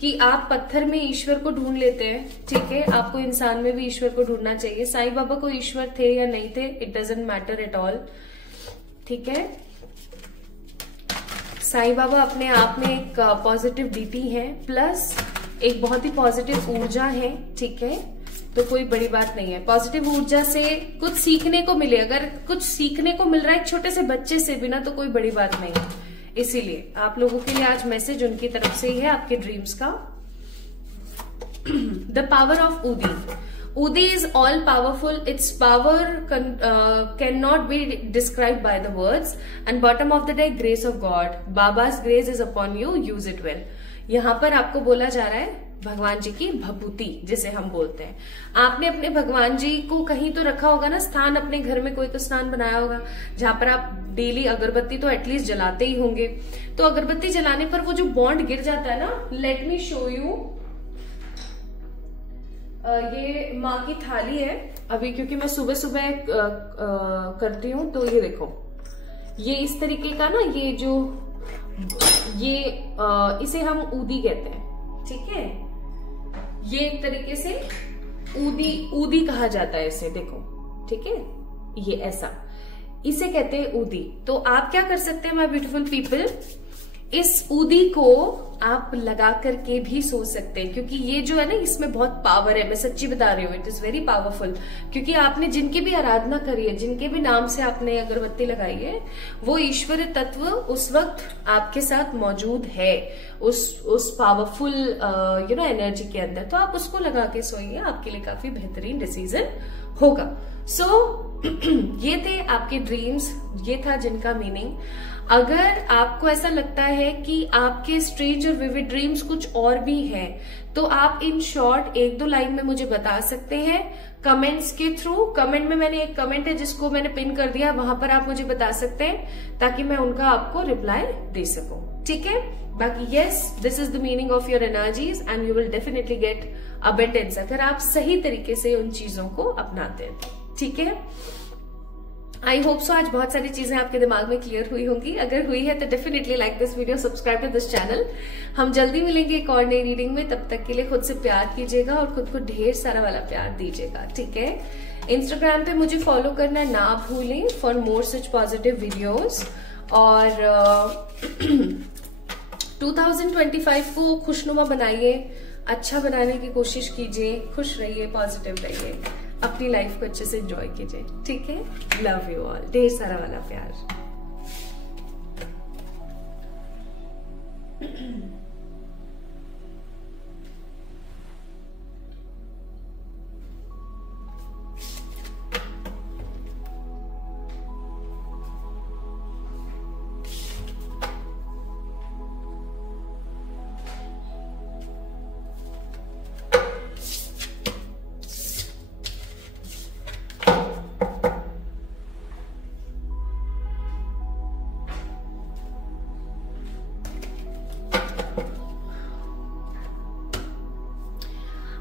कि आप पत्थर में ईश्वर को ढूंढ लेते हैं, ठीक है, आपको इंसान में भी ईश्वर को ढूंढना चाहिए। साईं बाबा को ईश्वर थे या नहीं थे, it doesn't matter at all, ठीक है। साईं बाबा अपने आप में एक पॉजिटिव डीटी है, प्लस एक बहुत ही पॉजिटिव ऊर्जा है, ठीक है, तो कोई बड़ी बात नहीं है। पॉजिटिव ऊर्जा से कुछ सीखने को मिले, अगर कुछ सीखने को मिल रहा है एक छोटे से बच्चे से भी ना, तो कोई बड़ी बात नहीं है। इसीलिए आप लोगों के लिए आज मैसेज उनकी तरफ से ही है, आपके ड्रीम्स का। The power of udi. Udi is all powerful, it's power can not be describe by the words, and bottom of the day grace of God, Baba's grace is upon you, use it well. यहाँ पर आपको बोला जा रहा है भगवान जी की भभूति, जिसे हम बोलते हैं। आपने अपने भगवान जी को कहीं तो रखा होगा ना स्थान, अपने घर में कोई तो स्थान बनाया होगा जहां पर आप डेली अगरबत्ती तो एटलीस्ट जलाते ही होंगे। तो अगरबत्ती जलाने पर वो जो बॉन्ड गिर जाता है ना, लेट मी शो यू। ये माँ की थाली है अभी, क्योंकि मैं सुबह सुबह करती हूँ, तो ये देखो, ये इस तरीके का ना, ये जो इसे हम ऊदी कहते हैं, ठीक है, ये एक तरीके से ऊदी कहा जाता है इसे, देखो, ठीक है, ये ऐसा, इसे कहते हैं ऊदी। तो आप क्या कर सकते हैं माय ब्यूटीफुल पीपल, इस ऊदी को आप लगा करके भी सो सकते हैं, क्योंकि ये जो है ना, इसमें बहुत पावर है, मैं सच्ची बता रही हूँ, इट इज वेरी पावरफुल। क्योंकि आपने जिनकी भी आराधना करी है, जिनके भी नाम से आपने अगरबत्ती लगाई है, वो ईश्वरीय तत्व उस वक्त आपके साथ मौजूद है, उस पावरफुल एनर्जी के अंदर। तो आप उसको लगा के सोइए, आपके लिए काफी बेहतरीन डिसीजन होगा। ये थे आपके ड्रीम्स, ये था जिनका मीनिंग। अगर आपको ऐसा लगता है कि आपके स्ट्रेंज और विविड ड्रीम्स कुछ और भी हैं, तो आप इन शॉर्ट 1-2 लाइन में मुझे बता सकते हैं कमेंट्स के थ्रू। कमेंट में मैंने एक कमेंट है जिसको मैंने पिन कर दिया, वहां पर आप मुझे बता सकते हैं, ताकि मैं उनका आपको रिप्लाई दे सकूं, ठीक है। बाकी yes, this is the meaning of your energies and you will definitely get abundance, अगर आप सही तरीके से उन चीजों को अपनाते हैं, ठीक है। आई होप सो आज बहुत सारी चीजें आपके दिमाग में क्लियर हुई होंगी। अगर हुई है तो definitely like this video, subscribe to this channel. हम जल्दी मिलेंगे एक और नई रीडिंग में, तब तक के लिए खुद से प्यार कीजिएगा और खुद को ढेर सारा वाला प्यार दीजिएगा, ठीक है। इंस्टाग्राम पे मुझे फॉलो करना ना भूलें for more such positive videos. और 2025 को खुशनुमा बनाइए, अच्छा बनाने की कोशिश कीजिए, खुश रहिए, पॉजिटिव रहिए, अपनी लाइफ को अच्छे से एंजॉय कीजिए, ठीक है। लव यू ऑल, ढेर सारा वाला प्यार।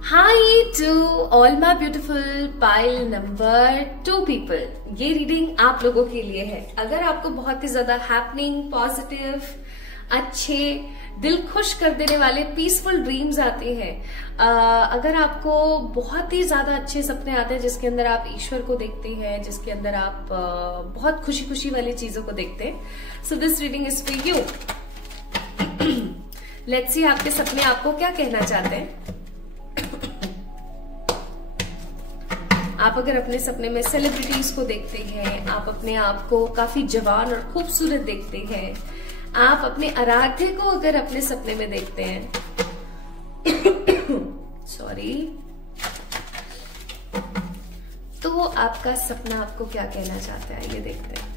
Hi to all my beautiful pile number 2 people। ये रीडिंग आप लोगों के लिए है। अगर आपको बहुत ही ज्यादा हैपनिंग, पॉजिटिव, अच्छे, दिल खुश कर देने वाले पीसफुल ड्रीम्स आते हैं। अगर आपको बहुत ही ज्यादा अच्छे सपने आते हैं जिसके अंदर आप ईश्वर को देखते हैं, जिसके अंदर आप बहुत खुशी खुशी वाली चीजों को देखते हैं, so this reading is for you. Let's see आपके सपने आपको क्या कहना चाहते हैं। आप अगर अपने सपने में सेलिब्रिटीज को देखते हैं, आप अपने आप को काफी जवान और खूबसूरत देखते हैं, आप अपने आराध्य को अगर अपने सपने में देखते हैं सॉरी, तो आपका सपना आपको क्या कहना चाहता है, ये देखते हैं।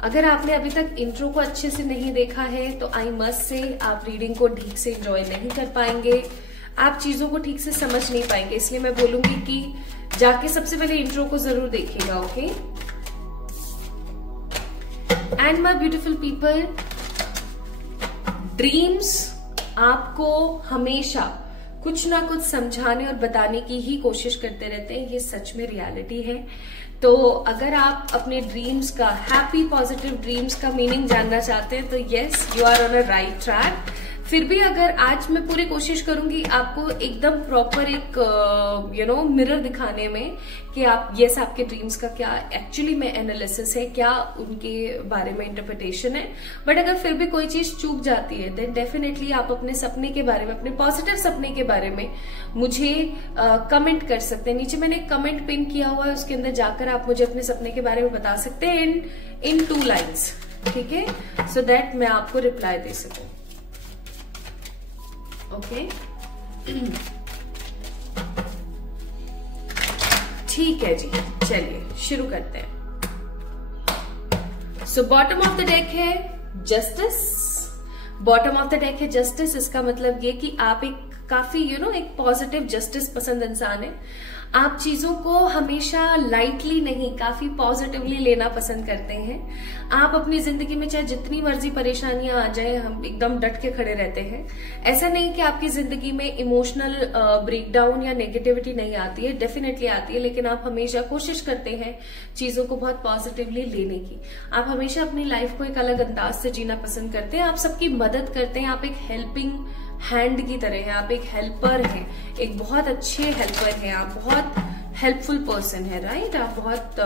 अगर आपने अभी तक इंट्रो को अच्छे से नहीं देखा है तो आई मस्ट से आप रीडिंग को ठीक से एंजॉय नहीं कर पाएंगे, आप चीजों को ठीक से समझ नहीं पाएंगे। इसलिए मैं बोलूंगी कि जाके सबसे पहले इंट्रो को जरूर देखिएगा, okay. And my beautiful people, dreams आपको हमेशा कुछ ना कुछ समझाने और बताने की ही कोशिश करते रहते हैं, ये सच में रियलिटी है। तो अगर आप अपने ड्रीम्स का, हैप्पी पॉजिटिव ड्रीम्स का मीनिंग जानना चाहते हैं तो yes, you are on a right track. फिर भी अगर आज मैं पूरी कोशिश करूंगी आपको एकदम प्रॉपर एक मिरर दिखाने में कि आप यस आपके ड्रीम्स का क्या एक्चुअली में एनालिसिस है, क्या उनके बारे में इंटरप्रिटेशन है। बट अगर फिर भी कोई चीज चूक जाती है देन डेफिनेटली आप अपने सपने के बारे में, अपने पॉजिटिव सपने के बारे में मुझे कमेंट कर सकते हैं। नीचे मैंने एक कमेंट पिन किया हुआ है, उसके अंदर जाकर आप मुझे अपने सपने के बारे में बता सकते हैं इन 2 लाइन्स, ठीक है, सो दैट मैं आपको रिप्लाई दे सकूं, ओके। ठीक है जी, चलिए शुरू करते हैं। So bottom of the deck है justice. Bottom of the deck है जस्टिस, इसका मतलब ये कि आप एक काफी एक पॉजिटिव जस्टिस पसंद इंसान है। आप चीजों को हमेशा लाइटली नहीं, काफी पॉजिटिवली लेना पसंद करते हैं। आप अपनी जिंदगी में चाहे जितनी मर्जी परेशानियां आ जाए, हम एकदम डट के खड़े रहते हैं। ऐसा नहीं कि आपकी जिंदगी में इमोशनल ब्रेकडाउन या नेगेटिविटी नहीं आती है, डेफिनेटली आती है, लेकिन आप हमेशा कोशिश करते हैं चीजों को बहुत पॉजिटिवली लेने की। आप हमेशा अपनी लाइफ को एक अलग अंदाज से जीना पसंद करते हैं, आप सबकी मदद करते हैं, आप एक हेल्पिंग हैंड की तरह है, आप एक हेल्पर हैं, एक बहुत अच्छे हेल्पर हैं, आप बहुत हेल्पफुल पर्सन है, राइट। आप बहुत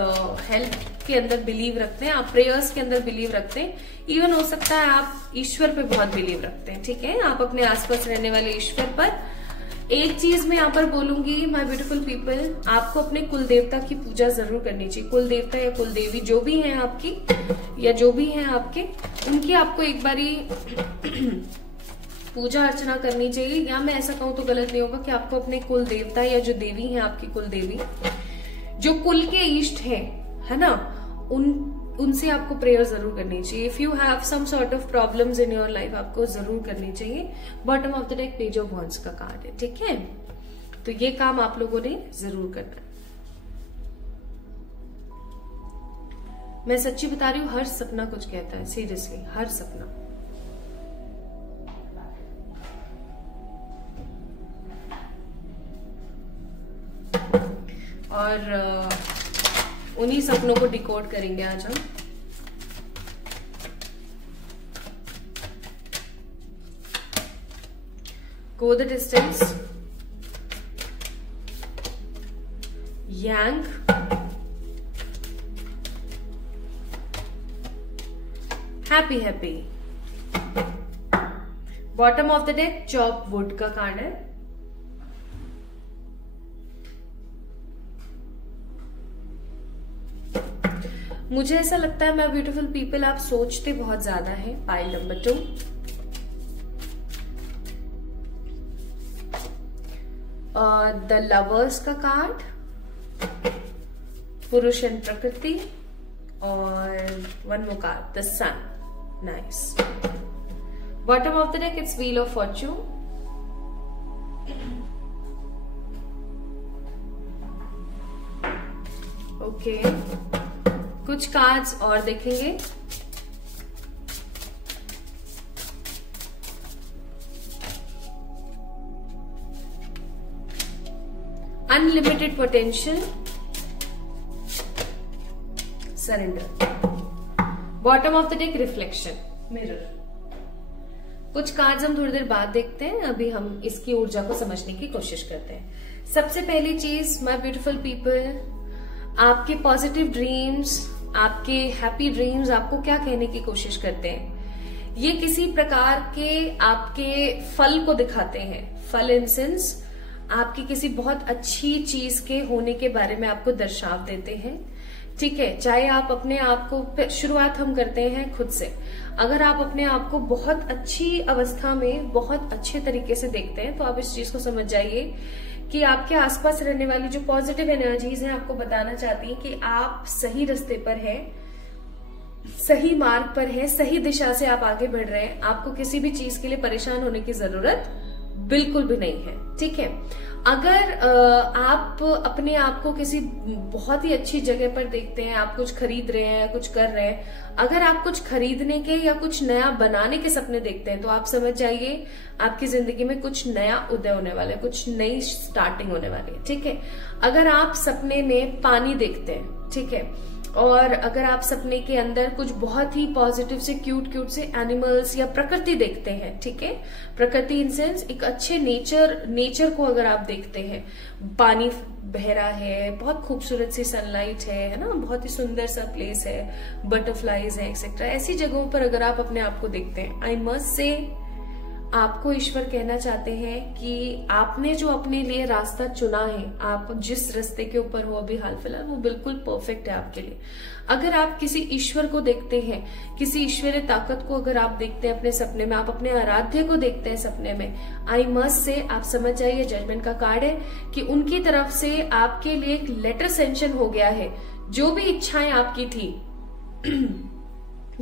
हेल्प के अंदर बिलीव रखते हैं, आप प्रेयर्स के अंदर बिलीव रखते हैं, इवन हो सकता है आप ईश्वर पे बहुत बिलीव रखते हैं, ठीक है, आप अपने आसपास रहने वाले ईश्वर पर। एक चीज मैं यहाँ पर बोलूंगी माय ब्यूटीफुल पीपल, आपको अपने कुल देवता की पूजा जरूर करनी चाहिए। कुल देवता या कुल देवी जो भी हैं आपकी या जो भी हैं आपके, उनकी आपको एक बारी पूजा अर्चना करनी चाहिए। या मैं ऐसा कहूं तो गलत नहीं होगा कि आपको अपने कुल देवता या जो देवी हैं आपकी कुल देवी, जो कुल के इष्ट हैं, है ना, उनसे आपको प्रेयर जरूर करनी चाहिए। If you have some sort of problems in your life, आपको जरूर करनी चाहिए। Bottom of the deck page of wands का कार्ड है, ठीक है, तो ये काम आप लोगों ने जरूर करना है। मैं सच्ची बता रही हूं, हर सपना कुछ कहता है, सीरियसली हर सपना। और उन्हीं सपनों को डिकोड करेंगे आज हम। गो the distance, Yang, happy happy. Bottom of the deck chop wood का कार्ड है। मुझे ऐसा लगता है माय ब्यूटीफुल पीपल, आप सोचते बहुत ज्यादा हैं। पाइल नंबर 2, द लवर्स का कार्ड, पुरुष एंड प्रकृति, और one more card the sun, nice. Bottom of the deck it's wheel of fortune, okay. कुछ कार्ड्स और देखेंगे। Unlimited potential, surrender. Bottom of the deck reflection, mirror. कुछ cards हम थोड़ी देर बाद देखते हैं, अभी हम इसकी ऊर्जा को समझने की कोशिश करते हैं। सबसे पहली चीज, माय ब्यूटीफुल पीपल, आपके पॉजिटिव ड्रीम्स, आपके हैप्पी ड्रीम्स आपको क्या कहने की कोशिश करते हैं? ये किसी प्रकार के आपके फल को दिखाते हैं। फल इन सेंस आपकी किसी बहुत अच्छी चीज के होने के बारे में आपको दर्शाव देते हैं। ठीक है, चाहे आप अपने आप को, शुरुआत हम करते हैं खुद से। अगर आप अपने आप को बहुत अच्छी अवस्था में बहुत अच्छे तरीके से देखते हैं तो आप इस चीज को समझ जाइए कि आपके आसपास रहने वाली जो पॉजिटिव एनर्जीज हैं आपको बताना चाहती हैं कि आप सही रास्ते पर हैं, सही मार्ग पर हैं, सही दिशा से आप आगे बढ़ रहे हैं। आपको किसी भी चीज के लिए परेशान होने की जरूरत बिल्कुल भी नहीं है। ठीक है, अगर आप अपने आप को किसी बहुत ही अच्छी जगह पर देखते हैं, आप कुछ खरीद रहे हैं, कुछ कर रहे हैं, अगर आप कुछ खरीदने के या कुछ नया बनाने के सपने देखते हैं तो आप समझ जाइए आपकी जिंदगी में कुछ नया उदय होने वाला है, कुछ नई स्टार्टिंग होने वाली है। ठीक है, अगर आप सपने में पानी देखते हैं, ठीक है, और अगर आप सपने के अंदर कुछ बहुत ही पॉजिटिव से क्यूट से एनिमल्स या प्रकृति देखते हैं, ठीक है, प्रकृति इन सेंस एक अच्छे नेचर को अगर आप देखते हैं, पानी बह रहा है, बहुत खूबसूरत सी सनलाइट है ना, बहुत ही सुंदर सा प्लेस है, बटरफ्लाईज है एक्सेट्रा, ऐसी जगहों पर अगर आप अपने आप को देखते हैं, आई मस्ट से आपको ईश्वर कहना चाहते हैं कि आपने जो अपने लिए रास्ता चुना है, आप जिस रास्ते के ऊपर हो अभी हाल फिलहाल, वो बिल्कुल परफेक्ट है आपके लिए। अगर आप किसी ईश्वर को देखते हैं, किसी ईश्वरीय ताकत को अगर आप देखते हैं अपने सपने में, आप अपने आराध्य को देखते हैं सपने में, आई मस्ट से आप समझ जाइए जजमेंट का कार्ड है कि उनकी तरफ से आपके लिए एक लेटर सेंशन हो गया है। जो भी इच्छाएं आपकी थी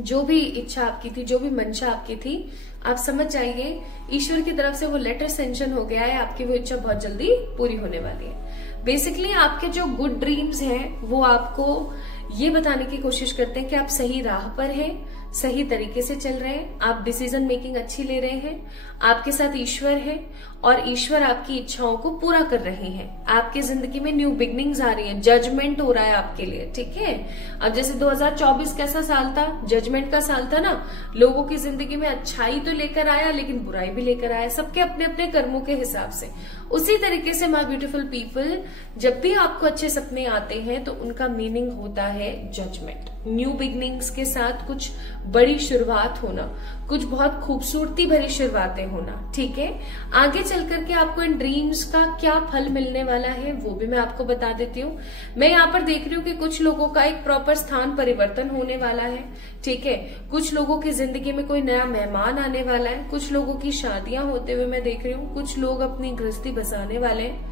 जो भी इच्छा आपकी थी, जो भी मंशा आपकी थी, आप समझ जाइए ईश्वर की तरफ से वो लेटर सेंशन हो गया है, आपकी वो इच्छा बहुत जल्दी पूरी होने वाली है। बेसिकली आपके जो गुड ड्रीम्स हैं वो आपको ये बताने की कोशिश करते हैं कि आप सही राह पर हैं, सही तरीके से चल रहे हैं, आप डिसीजन मेकिंग अच्छी ले रहे हैं, आपके साथ ईश्वर है और ईश्वर आपकी इच्छाओं को पूरा कर रहे हैं। आपकी जिंदगी में न्यू बिगनिंग्स आ रही है, जजमेंट हो रहा है आपके लिए। ठीक है, अब जैसे 2024 कैसा साल था, जजमेंट का साल था ना, लोगों की जिंदगी में अच्छाई तो लेकर आया लेकिन बुराई भी लेकर आया, सबके अपने अपने कर्मों के हिसाब से। उसी तरीके से माय ब्यूटीफुल पीपल, जब भी आपको अच्छे सपने आते हैं तो उनका मीनिंग होता है जजमेंट, न्यू बिगनिंग्स के साथ कुछ बड़ी शुरुआत होना, कुछ बहुत खूबसूरती भरी शुरुआतें होना। ठीक है, आगे चल करके आपको इन ड्रीम्स का क्या फल मिलने वाला है वो भी मैं आपको बता देती हूँ। मैं यहाँ पर देख रही हूँ कि कुछ लोगों का एक प्रॉपर स्थान परिवर्तन होने वाला है। ठीक है, कुछ लोगों की जिंदगी में कोई नया मेहमान आने वाला है, कुछ लोगों की शादियां होते हुए मैं देख रही हूँ, कुछ लोग अपनी गृहस्थी बसाने वाले हैं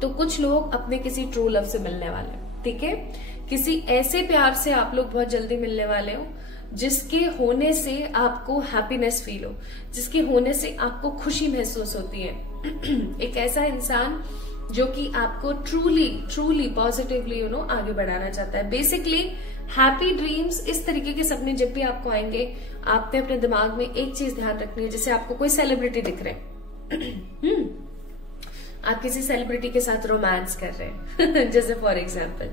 तो कुछ लोग अपने किसी ट्रू लव से मिलने वाले हैं। ठीक है, किसी ऐसे प्यार से आप लोग बहुत जल्दी मिलने वाले हो जिसके होने से आपको हैप्पीनेस फील हो, जिसके होने से आपको खुशी महसूस होती है। एक ऐसा इंसान जो कि आपको ट्रूली पॉजिटिवली आगे बढ़ाना चाहता है। बेसिकली हैप्पी ड्रीम्स, इस तरीके के सपने जब भी आपको आएंगे, आपने अपने दिमाग में एक चीज ध्यान रखनी है। जैसे आपको कोई सेलिब्रिटी दिख रहे हैं आप किसी सेलिब्रिटी के साथ रोमांस कर रहे हैं जैसे फॉर एग्जाम्पल,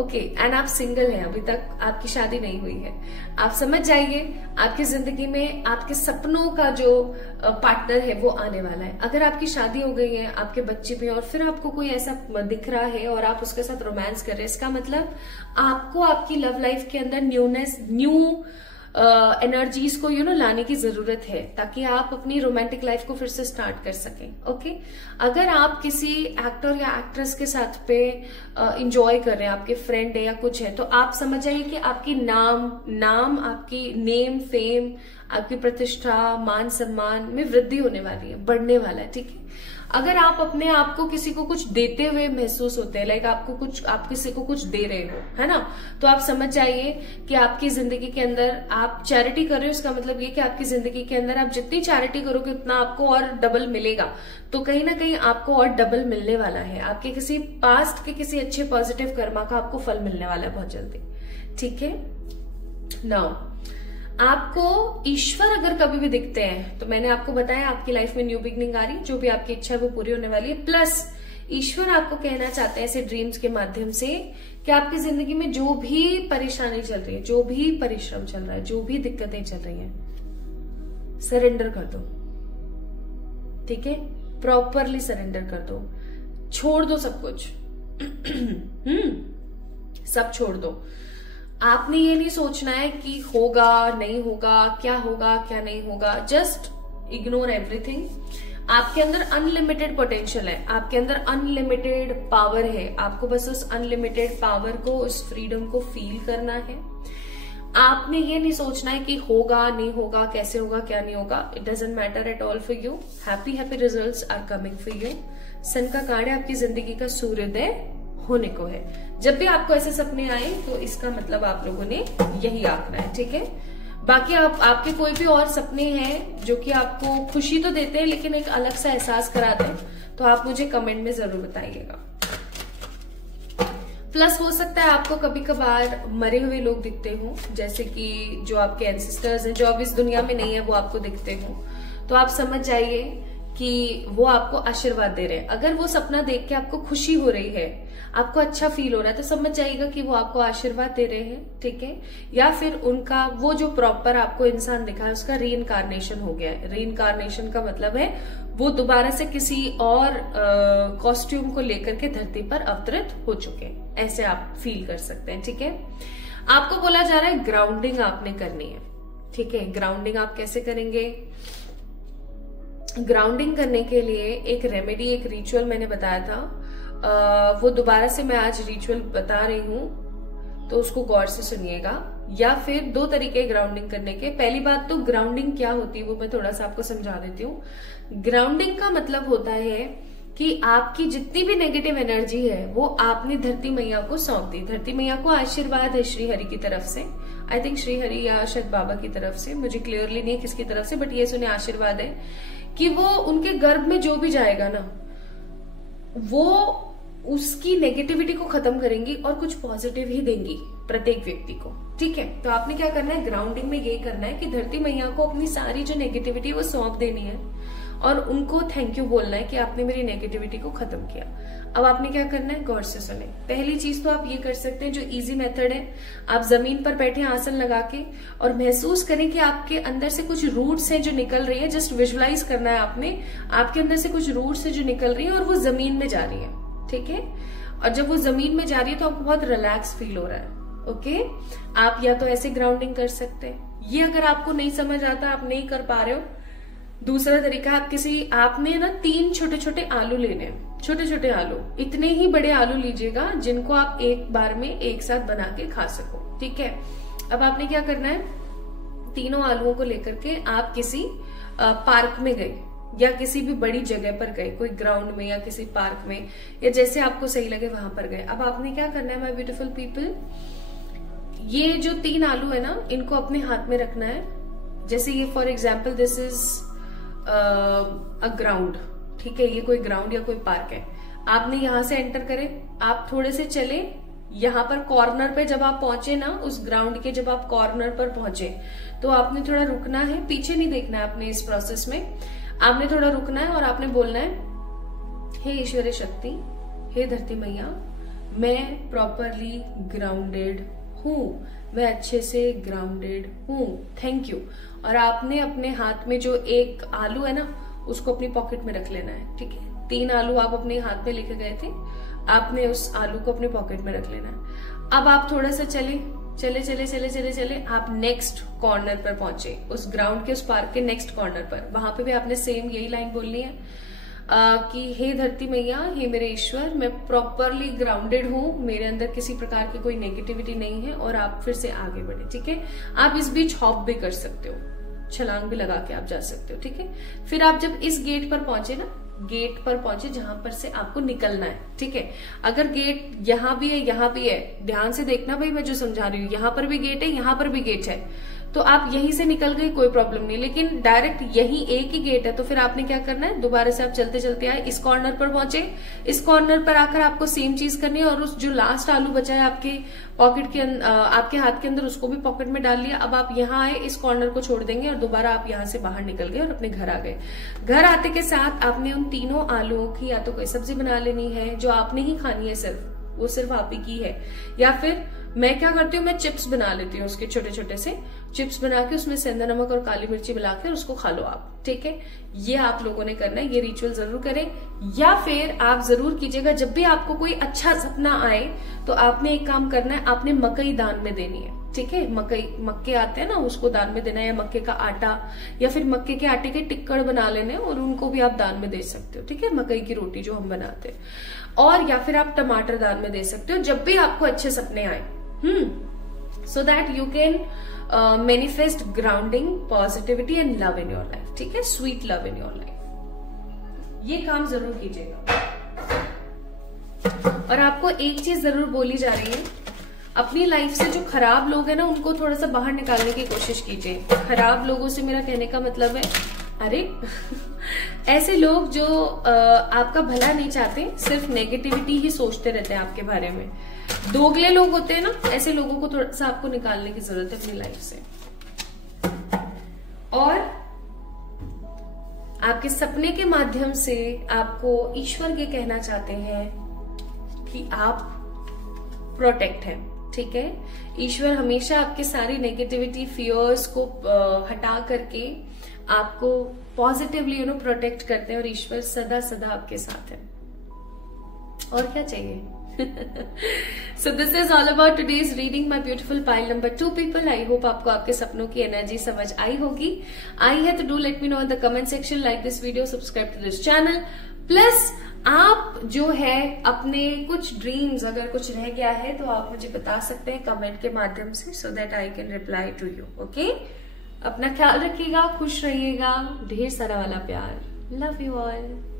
ओके, एंड आप सिंगल हैं, अभी तक आपकी शादी नहीं हुई है, आप समझ जाइए आपकी जिंदगी में आपके सपनों का जो पार्टनर है वो आने वाला है। अगर आपकी शादी हो गई है, आपके बच्चे भी हैं और फिर आपको कोई ऐसा दिख रहा है और आप उसके साथ रोमांस कर रहे हैं, इसका मतलब आपको आपकी लव लाइफ के अंदर न्यू एनर्जीज को लाने की जरूरत है ताकि आप अपनी रोमांटिक लाइफ को फिर से स्टार्ट कर सकें। ओके, अगर आप किसी एक्टर या एक्ट्रेस के साथ पे इंजॉय कर रहे हैं, आपके फ्रेंड है या कुछ है, तो आप समझ जाइए कि आपकी नाम आपकी नेम फेम, आपकी प्रतिष्ठा, मान सम्मान में वृद्धि होने वाली है, बढ़ने वाला है। ठीक है, अगर आप अपने आप को किसी को कुछ देते हुए महसूस होते हैं, लाइक आप किसी को कुछ दे रहे हो, है ना, तो आप समझ जाइए कि आपकी जिंदगी के अंदर आप चैरिटी कर रहे हो। इसका मतलब ये कि आपकी जिंदगी के अंदर आप जितनी चैरिटी करोगे उतना आपको और डबल मिलेगा, तो कहीं ना कहीं आपको और डबल मिलने वाला है। आपके किसी पास्ट के किसी अच्छे पॉजिटिव कर्मा का आपको फल मिलने वाला है बहुत जल्दी। ठीक है, नाउ आपको ईश्वर अगर कभी भी दिखते हैं तो मैंने आपको बताया आपकी लाइफ में न्यू बिगनिंग आ रही है, जो भी आपकी इच्छा है वो पूरी होने वाली है। प्लस ईश्वर आपको कहना चाहते हैं ऐसे ड्रीम्स के माध्यम से कि आपकी जिंदगी में जो भी परेशानी चल रही है, जो भी परिश्रम चल रहा है, जो भी दिक्कतें चल रही हैं, सरेंडर कर दो। ठीक है, प्रॉपरली सरेंडर कर दो, छोड़ दो सब कुछ। सब छोड़ दो। आपने ये नहीं सोचना है कि होगा नहीं होगा, क्या होगा क्या नहीं होगा, जस्ट इग्नोर एवरीथिंग। आपके अंदर अनलिमिटेड पोटेंशियल है, आपके अंदर अनलिमिटेड पावर है, आपको बस उस अनलिमिटेड पावर को, उस फ्रीडम को फील करना है। आपने ये नहीं सोचना है कि होगा नहीं होगा, कैसे होगा क्या नहीं होगा, it doesn't matter at all for you. Happy happy results are coming for you. Sun का कार्ड है, आपकी जिंदगी का सूर्योदय होने को है। जब भी आपको ऐसे सपने आए तो इसका मतलब आप लोगों ने यही आंकना है। ठीक है, बाकी आपके कोई भी और सपने हैं जो कि आपको खुशी तो देते हैं लेकिन एक अलग सा एहसास कराते हैं, तो आप मुझे कमेंट में जरूर बताइएगा। प्लस हो सकता है आपको कभी कभार मरे हुए लोग दिखते हो, जैसे कि जो आपके एंसेस्टर्स हैं जो अब इस दुनिया में नहीं है वो आपको दिखते हो, तो आप समझ जाइए कि वो आपको आशीर्वाद दे रहे हैं। अगर वो सपना देख के आपको खुशी हो रही है, आपको अच्छा फील हो रहा है, तो समझ जाइएगा कि वो आपको आशीर्वाद दे रहे हैं। ठीक है, या फिर उनका वो जो प्रॉपर आपको इंसान दिखा है उसका रीइंकारनेशन हो गया है। रीइंकारनेशन का मतलब है वो दोबारा से किसी और कॉस्ट्यूम को लेकर के धरती पर अवतरित हो चुके हैं, ऐसे आप फील कर सकते हैं। ठीक है, आपको बोला जा रहा है ग्राउंडिंग आपने करनी है। ठीक है, ग्राउंडिंग आप कैसे करेंगे? ग्राउंडिंग करने के लिए एक रेमेडी, एक रिचुअल मैंने बताया था, वो दोबारा से मैं आज रिचुअल बता रही हूं, तो उसको गौर से सुनिएगा। या फिर दो तरीके ग्राउंडिंग करने के। पहली बात तो ग्राउंडिंग क्या होती है वो मैं थोड़ा सा आपको समझा देती हूँ। ग्राउंडिंग का मतलब होता है कि आपकी जितनी भी नेगेटिव एनर्जी है वो आपने धरती मैया को सौंप दी। धरती मैया को आशीर्वाद है श्री हरि की तरफ से, आई थिंक श्री हरि या शायद बाबा की तरफ से, मुझे क्लियरली नहीं है किसकी तरफ से, बट ये सुने आशीर्वाद है कि वो उनके गर्भ में जो भी जाएगा ना वो उसकी नेगेटिविटी को खत्म करेंगी और कुछ पॉजिटिव ही देंगी प्रत्येक व्यक्ति को। ठीक है, तो आपने क्या करना है, ग्राउंडिंग में ये करना है कि धरती मैया को अपनी सारी जो नेगेटिविटी वो सौंप देनी है और उनको थैंक यू बोलना है कि आपने मेरी नेगेटिविटी को खत्म किया। अब आपने क्या करना है, गौर से सुने। पहली चीज तो आप ये कर सकते हैं, जो इजी मेथड है, आप जमीन पर बैठे आसन लगा के और महसूस करें कि आपके अंदर से कुछ रूट्स हैं जो निकल रही है। जस्ट विजुअलाइज करना है आपने, आपके अंदर से कुछ रूट्स है जो निकल रही है और वो जमीन में जा रही है। ठीक है, और जब वो जमीन में जा रही है तो आपको बहुत रिलैक्स फील हो रहा है। ओके, आप या तो ऐसे ग्राउंडिंग कर सकते हैं, ये अगर आपको नहीं समझ आता, आप नहीं कर पा रहे हो, दूसरा तरीका आपने ना 3 छोटे छोटे आलू लेने हैं। छोटे छोटे आलू, इतने ही बड़े आलू लीजिएगा जिनको आप एक बार में एक साथ बना के खा सको। ठीक है, अब आपने क्या करना है, तीनों आलूओं को लेकर के आप किसी पार्क में गए या किसी भी बड़ी जगह पर गए, कोई ग्राउंड में या किसी पार्क में, या जैसे आपको सही लगे वहां पर गए। अब आपने क्या करना है माय ब्यूटीफुल पीपल, ये जो 3 आलू है ना इनको अपने हाथ में रखना है। जैसे ये for example this is a ground. ठीक है, ये कोई ग्राउंड या कोई पार्क है, आपने यहां से एंटर करे, आप थोड़े से चले, यहाँ पर कॉर्नर पे जब आप पहुंचे ना, उस ग्राउंड के जब आप कॉर्नर पर पहुंचे तो आपने थोड़ा रुकना है, पीछे नहीं देखना है आपने। इस प्रोसेस में आपने थोड़ा रुकना है और आपने बोलना है, हे ईश्वरीय शक्ति, हे धरती मैया, मैं प्रॉपरली ग्राउंडेड हूँ, मैं अच्छे से ग्राउंडेड हूँ, थैंक यू। और आपने अपने हाथ में जो एक आलू है ना उसको अपनी पॉकेट में रख लेना है। ठीक है, 3 आलू आप अपने हाथ में लेके गए थे, आपने उस आलू को अपने पॉकेट में रख लेना है। अब आप थोड़ा सा चले चले चले चले चले चले आप नेक्स्ट कॉर्नर पर पहुंचे, उस ग्राउंड के उस पार्क के नेक्स्ट कॉर्नर पर। वहां पे भी आपने सेम यही लाइन बोलनी है कि हे धरती मैया, हे मेरे ईश्वर, मैं प्रॉपरली ग्राउंडेड हूँ, मेरे अंदर किसी प्रकार की कोई नेगेटिविटी नहीं है। और आप फिर से आगे बढ़े। ठीक है, आप इस बीच हॉप भी कर सकते हो, छलांग भी लगा के आप जा सकते हो। ठीक है, फिर आप जब इस गेट पर पहुंचे ना, गेट पर पहुंचे जहां पर से आपको निकलना है। ठीक है, अगर गेट यहाँ भी है यहाँ भी है, ध्यान से देखना भाई मैं जो समझा रही हूँ, यहाँ पर भी गेट है यहाँ पर भी गेट है, तो आप यहीं से निकल गए, कोई प्रॉब्लम नहीं, लेकिन डायरेक्ट यही एक ही गेट है, तो फिर आपने क्या करना है, दोबारा से आप चलते चलते आए, इस कॉर्नर पर पहुंचे, इस कॉर्नर पर आकर आपको सेम चीज करनी है, और उस जो लास्ट आलू बचा है आपके पॉकेट के आपके हाथ के अंदर, उसको भी पॉकेट में डाल लिया। अब आप यहाँ आए, इस कॉर्नर को छोड़ देंगे और दोबारा आप यहाँ से बाहर निकल गए और अपने घर आ गए। घर आते के साथ आपने उन तीनों आलूओं की या तो कोई सब्जी बना लेनी है जो आपने ही खानी है, सिर्फ वो सिर्फ आप ही की है, या फिर मैं क्या करती हूँ, मैं चिप्स बना लेती हूँ, उसके छोटे छोटे से चिप्स बना के उसमें सेंधा नमक और काली मिर्ची मिला के उसको खा लो आप, ठीक है। ये आप लोगों ने करना है, ये रिचुअल जरूर करें। या फिर आप जरूर कीजिएगा, जब भी आपको कोई अच्छा सपना आए तो आपने एक काम करना है, आपने मकई दान में देनी है, ठीक है। मक्के आते हैं ना, उसको दान में देना है, या मक्के का आटा, या फिर मक्के के आटे के टिक्कड़ बना लेने और उनको भी आप दान में दे सकते हो, ठीक है। मकई की रोटी जो हम बनाते हैं, और या फिर आप टमाटर दान में दे सकते हो, जब भी आपको अच्छे सपने आए, so that you can manifest grounding, positivity and love in your life, ठीक है, sweet love in your life। ये काम जरूर कीजिएगा। और आपको एक चीज जरूर बोली जा रही है, अपनी लाइफ से जो खराब लोग हैं ना, उनको थोड़ा सा बाहर निकालने की कोशिश कीजिए। खराब लोगों से मेरा कहने का मतलब है, अरे ऐसे लोग जो आपका भला नहीं चाहते, सिर्फ नेगेटिविटी ही सोचते रहते हैं आपके बारे में, दोगले लोग होते हैं ना, ऐसे लोगों को थोड़ा सा आपको निकालने की जरूरत है अपनी लाइफ से। और आपके सपने के माध्यम से आपको ईश्वर ये कहना चाहते हैं कि आप प्रोटेक्ट हैं, ठीक है। ईश्वर हमेशा आपके सारी नेगेटिविटी, फियर्स को हटा करके आपको पॉजिटिवली प्रोटेक्ट करते हैं, और ईश्वर सदा सदा आपके साथ है। और क्या चाहिए? So this is all about today's reading, my beautiful pile number 2 people. I hope आपको आपके सपनों की एनर्जी समझ आई होगी। आई है तो do let me know in the comment section, like this video, subscribe to this channel. Plus आप जो है अपने कुछ ड्रीम्स, अगर कुछ रह गया है तो आप मुझे बता सकते हैं कमेंट के माध्यम से, so that I can reply to you. Okay? अपना ख्याल रखिएगा, खुश रहिएगा, ढेर सारा वाला प्यार। Love you all.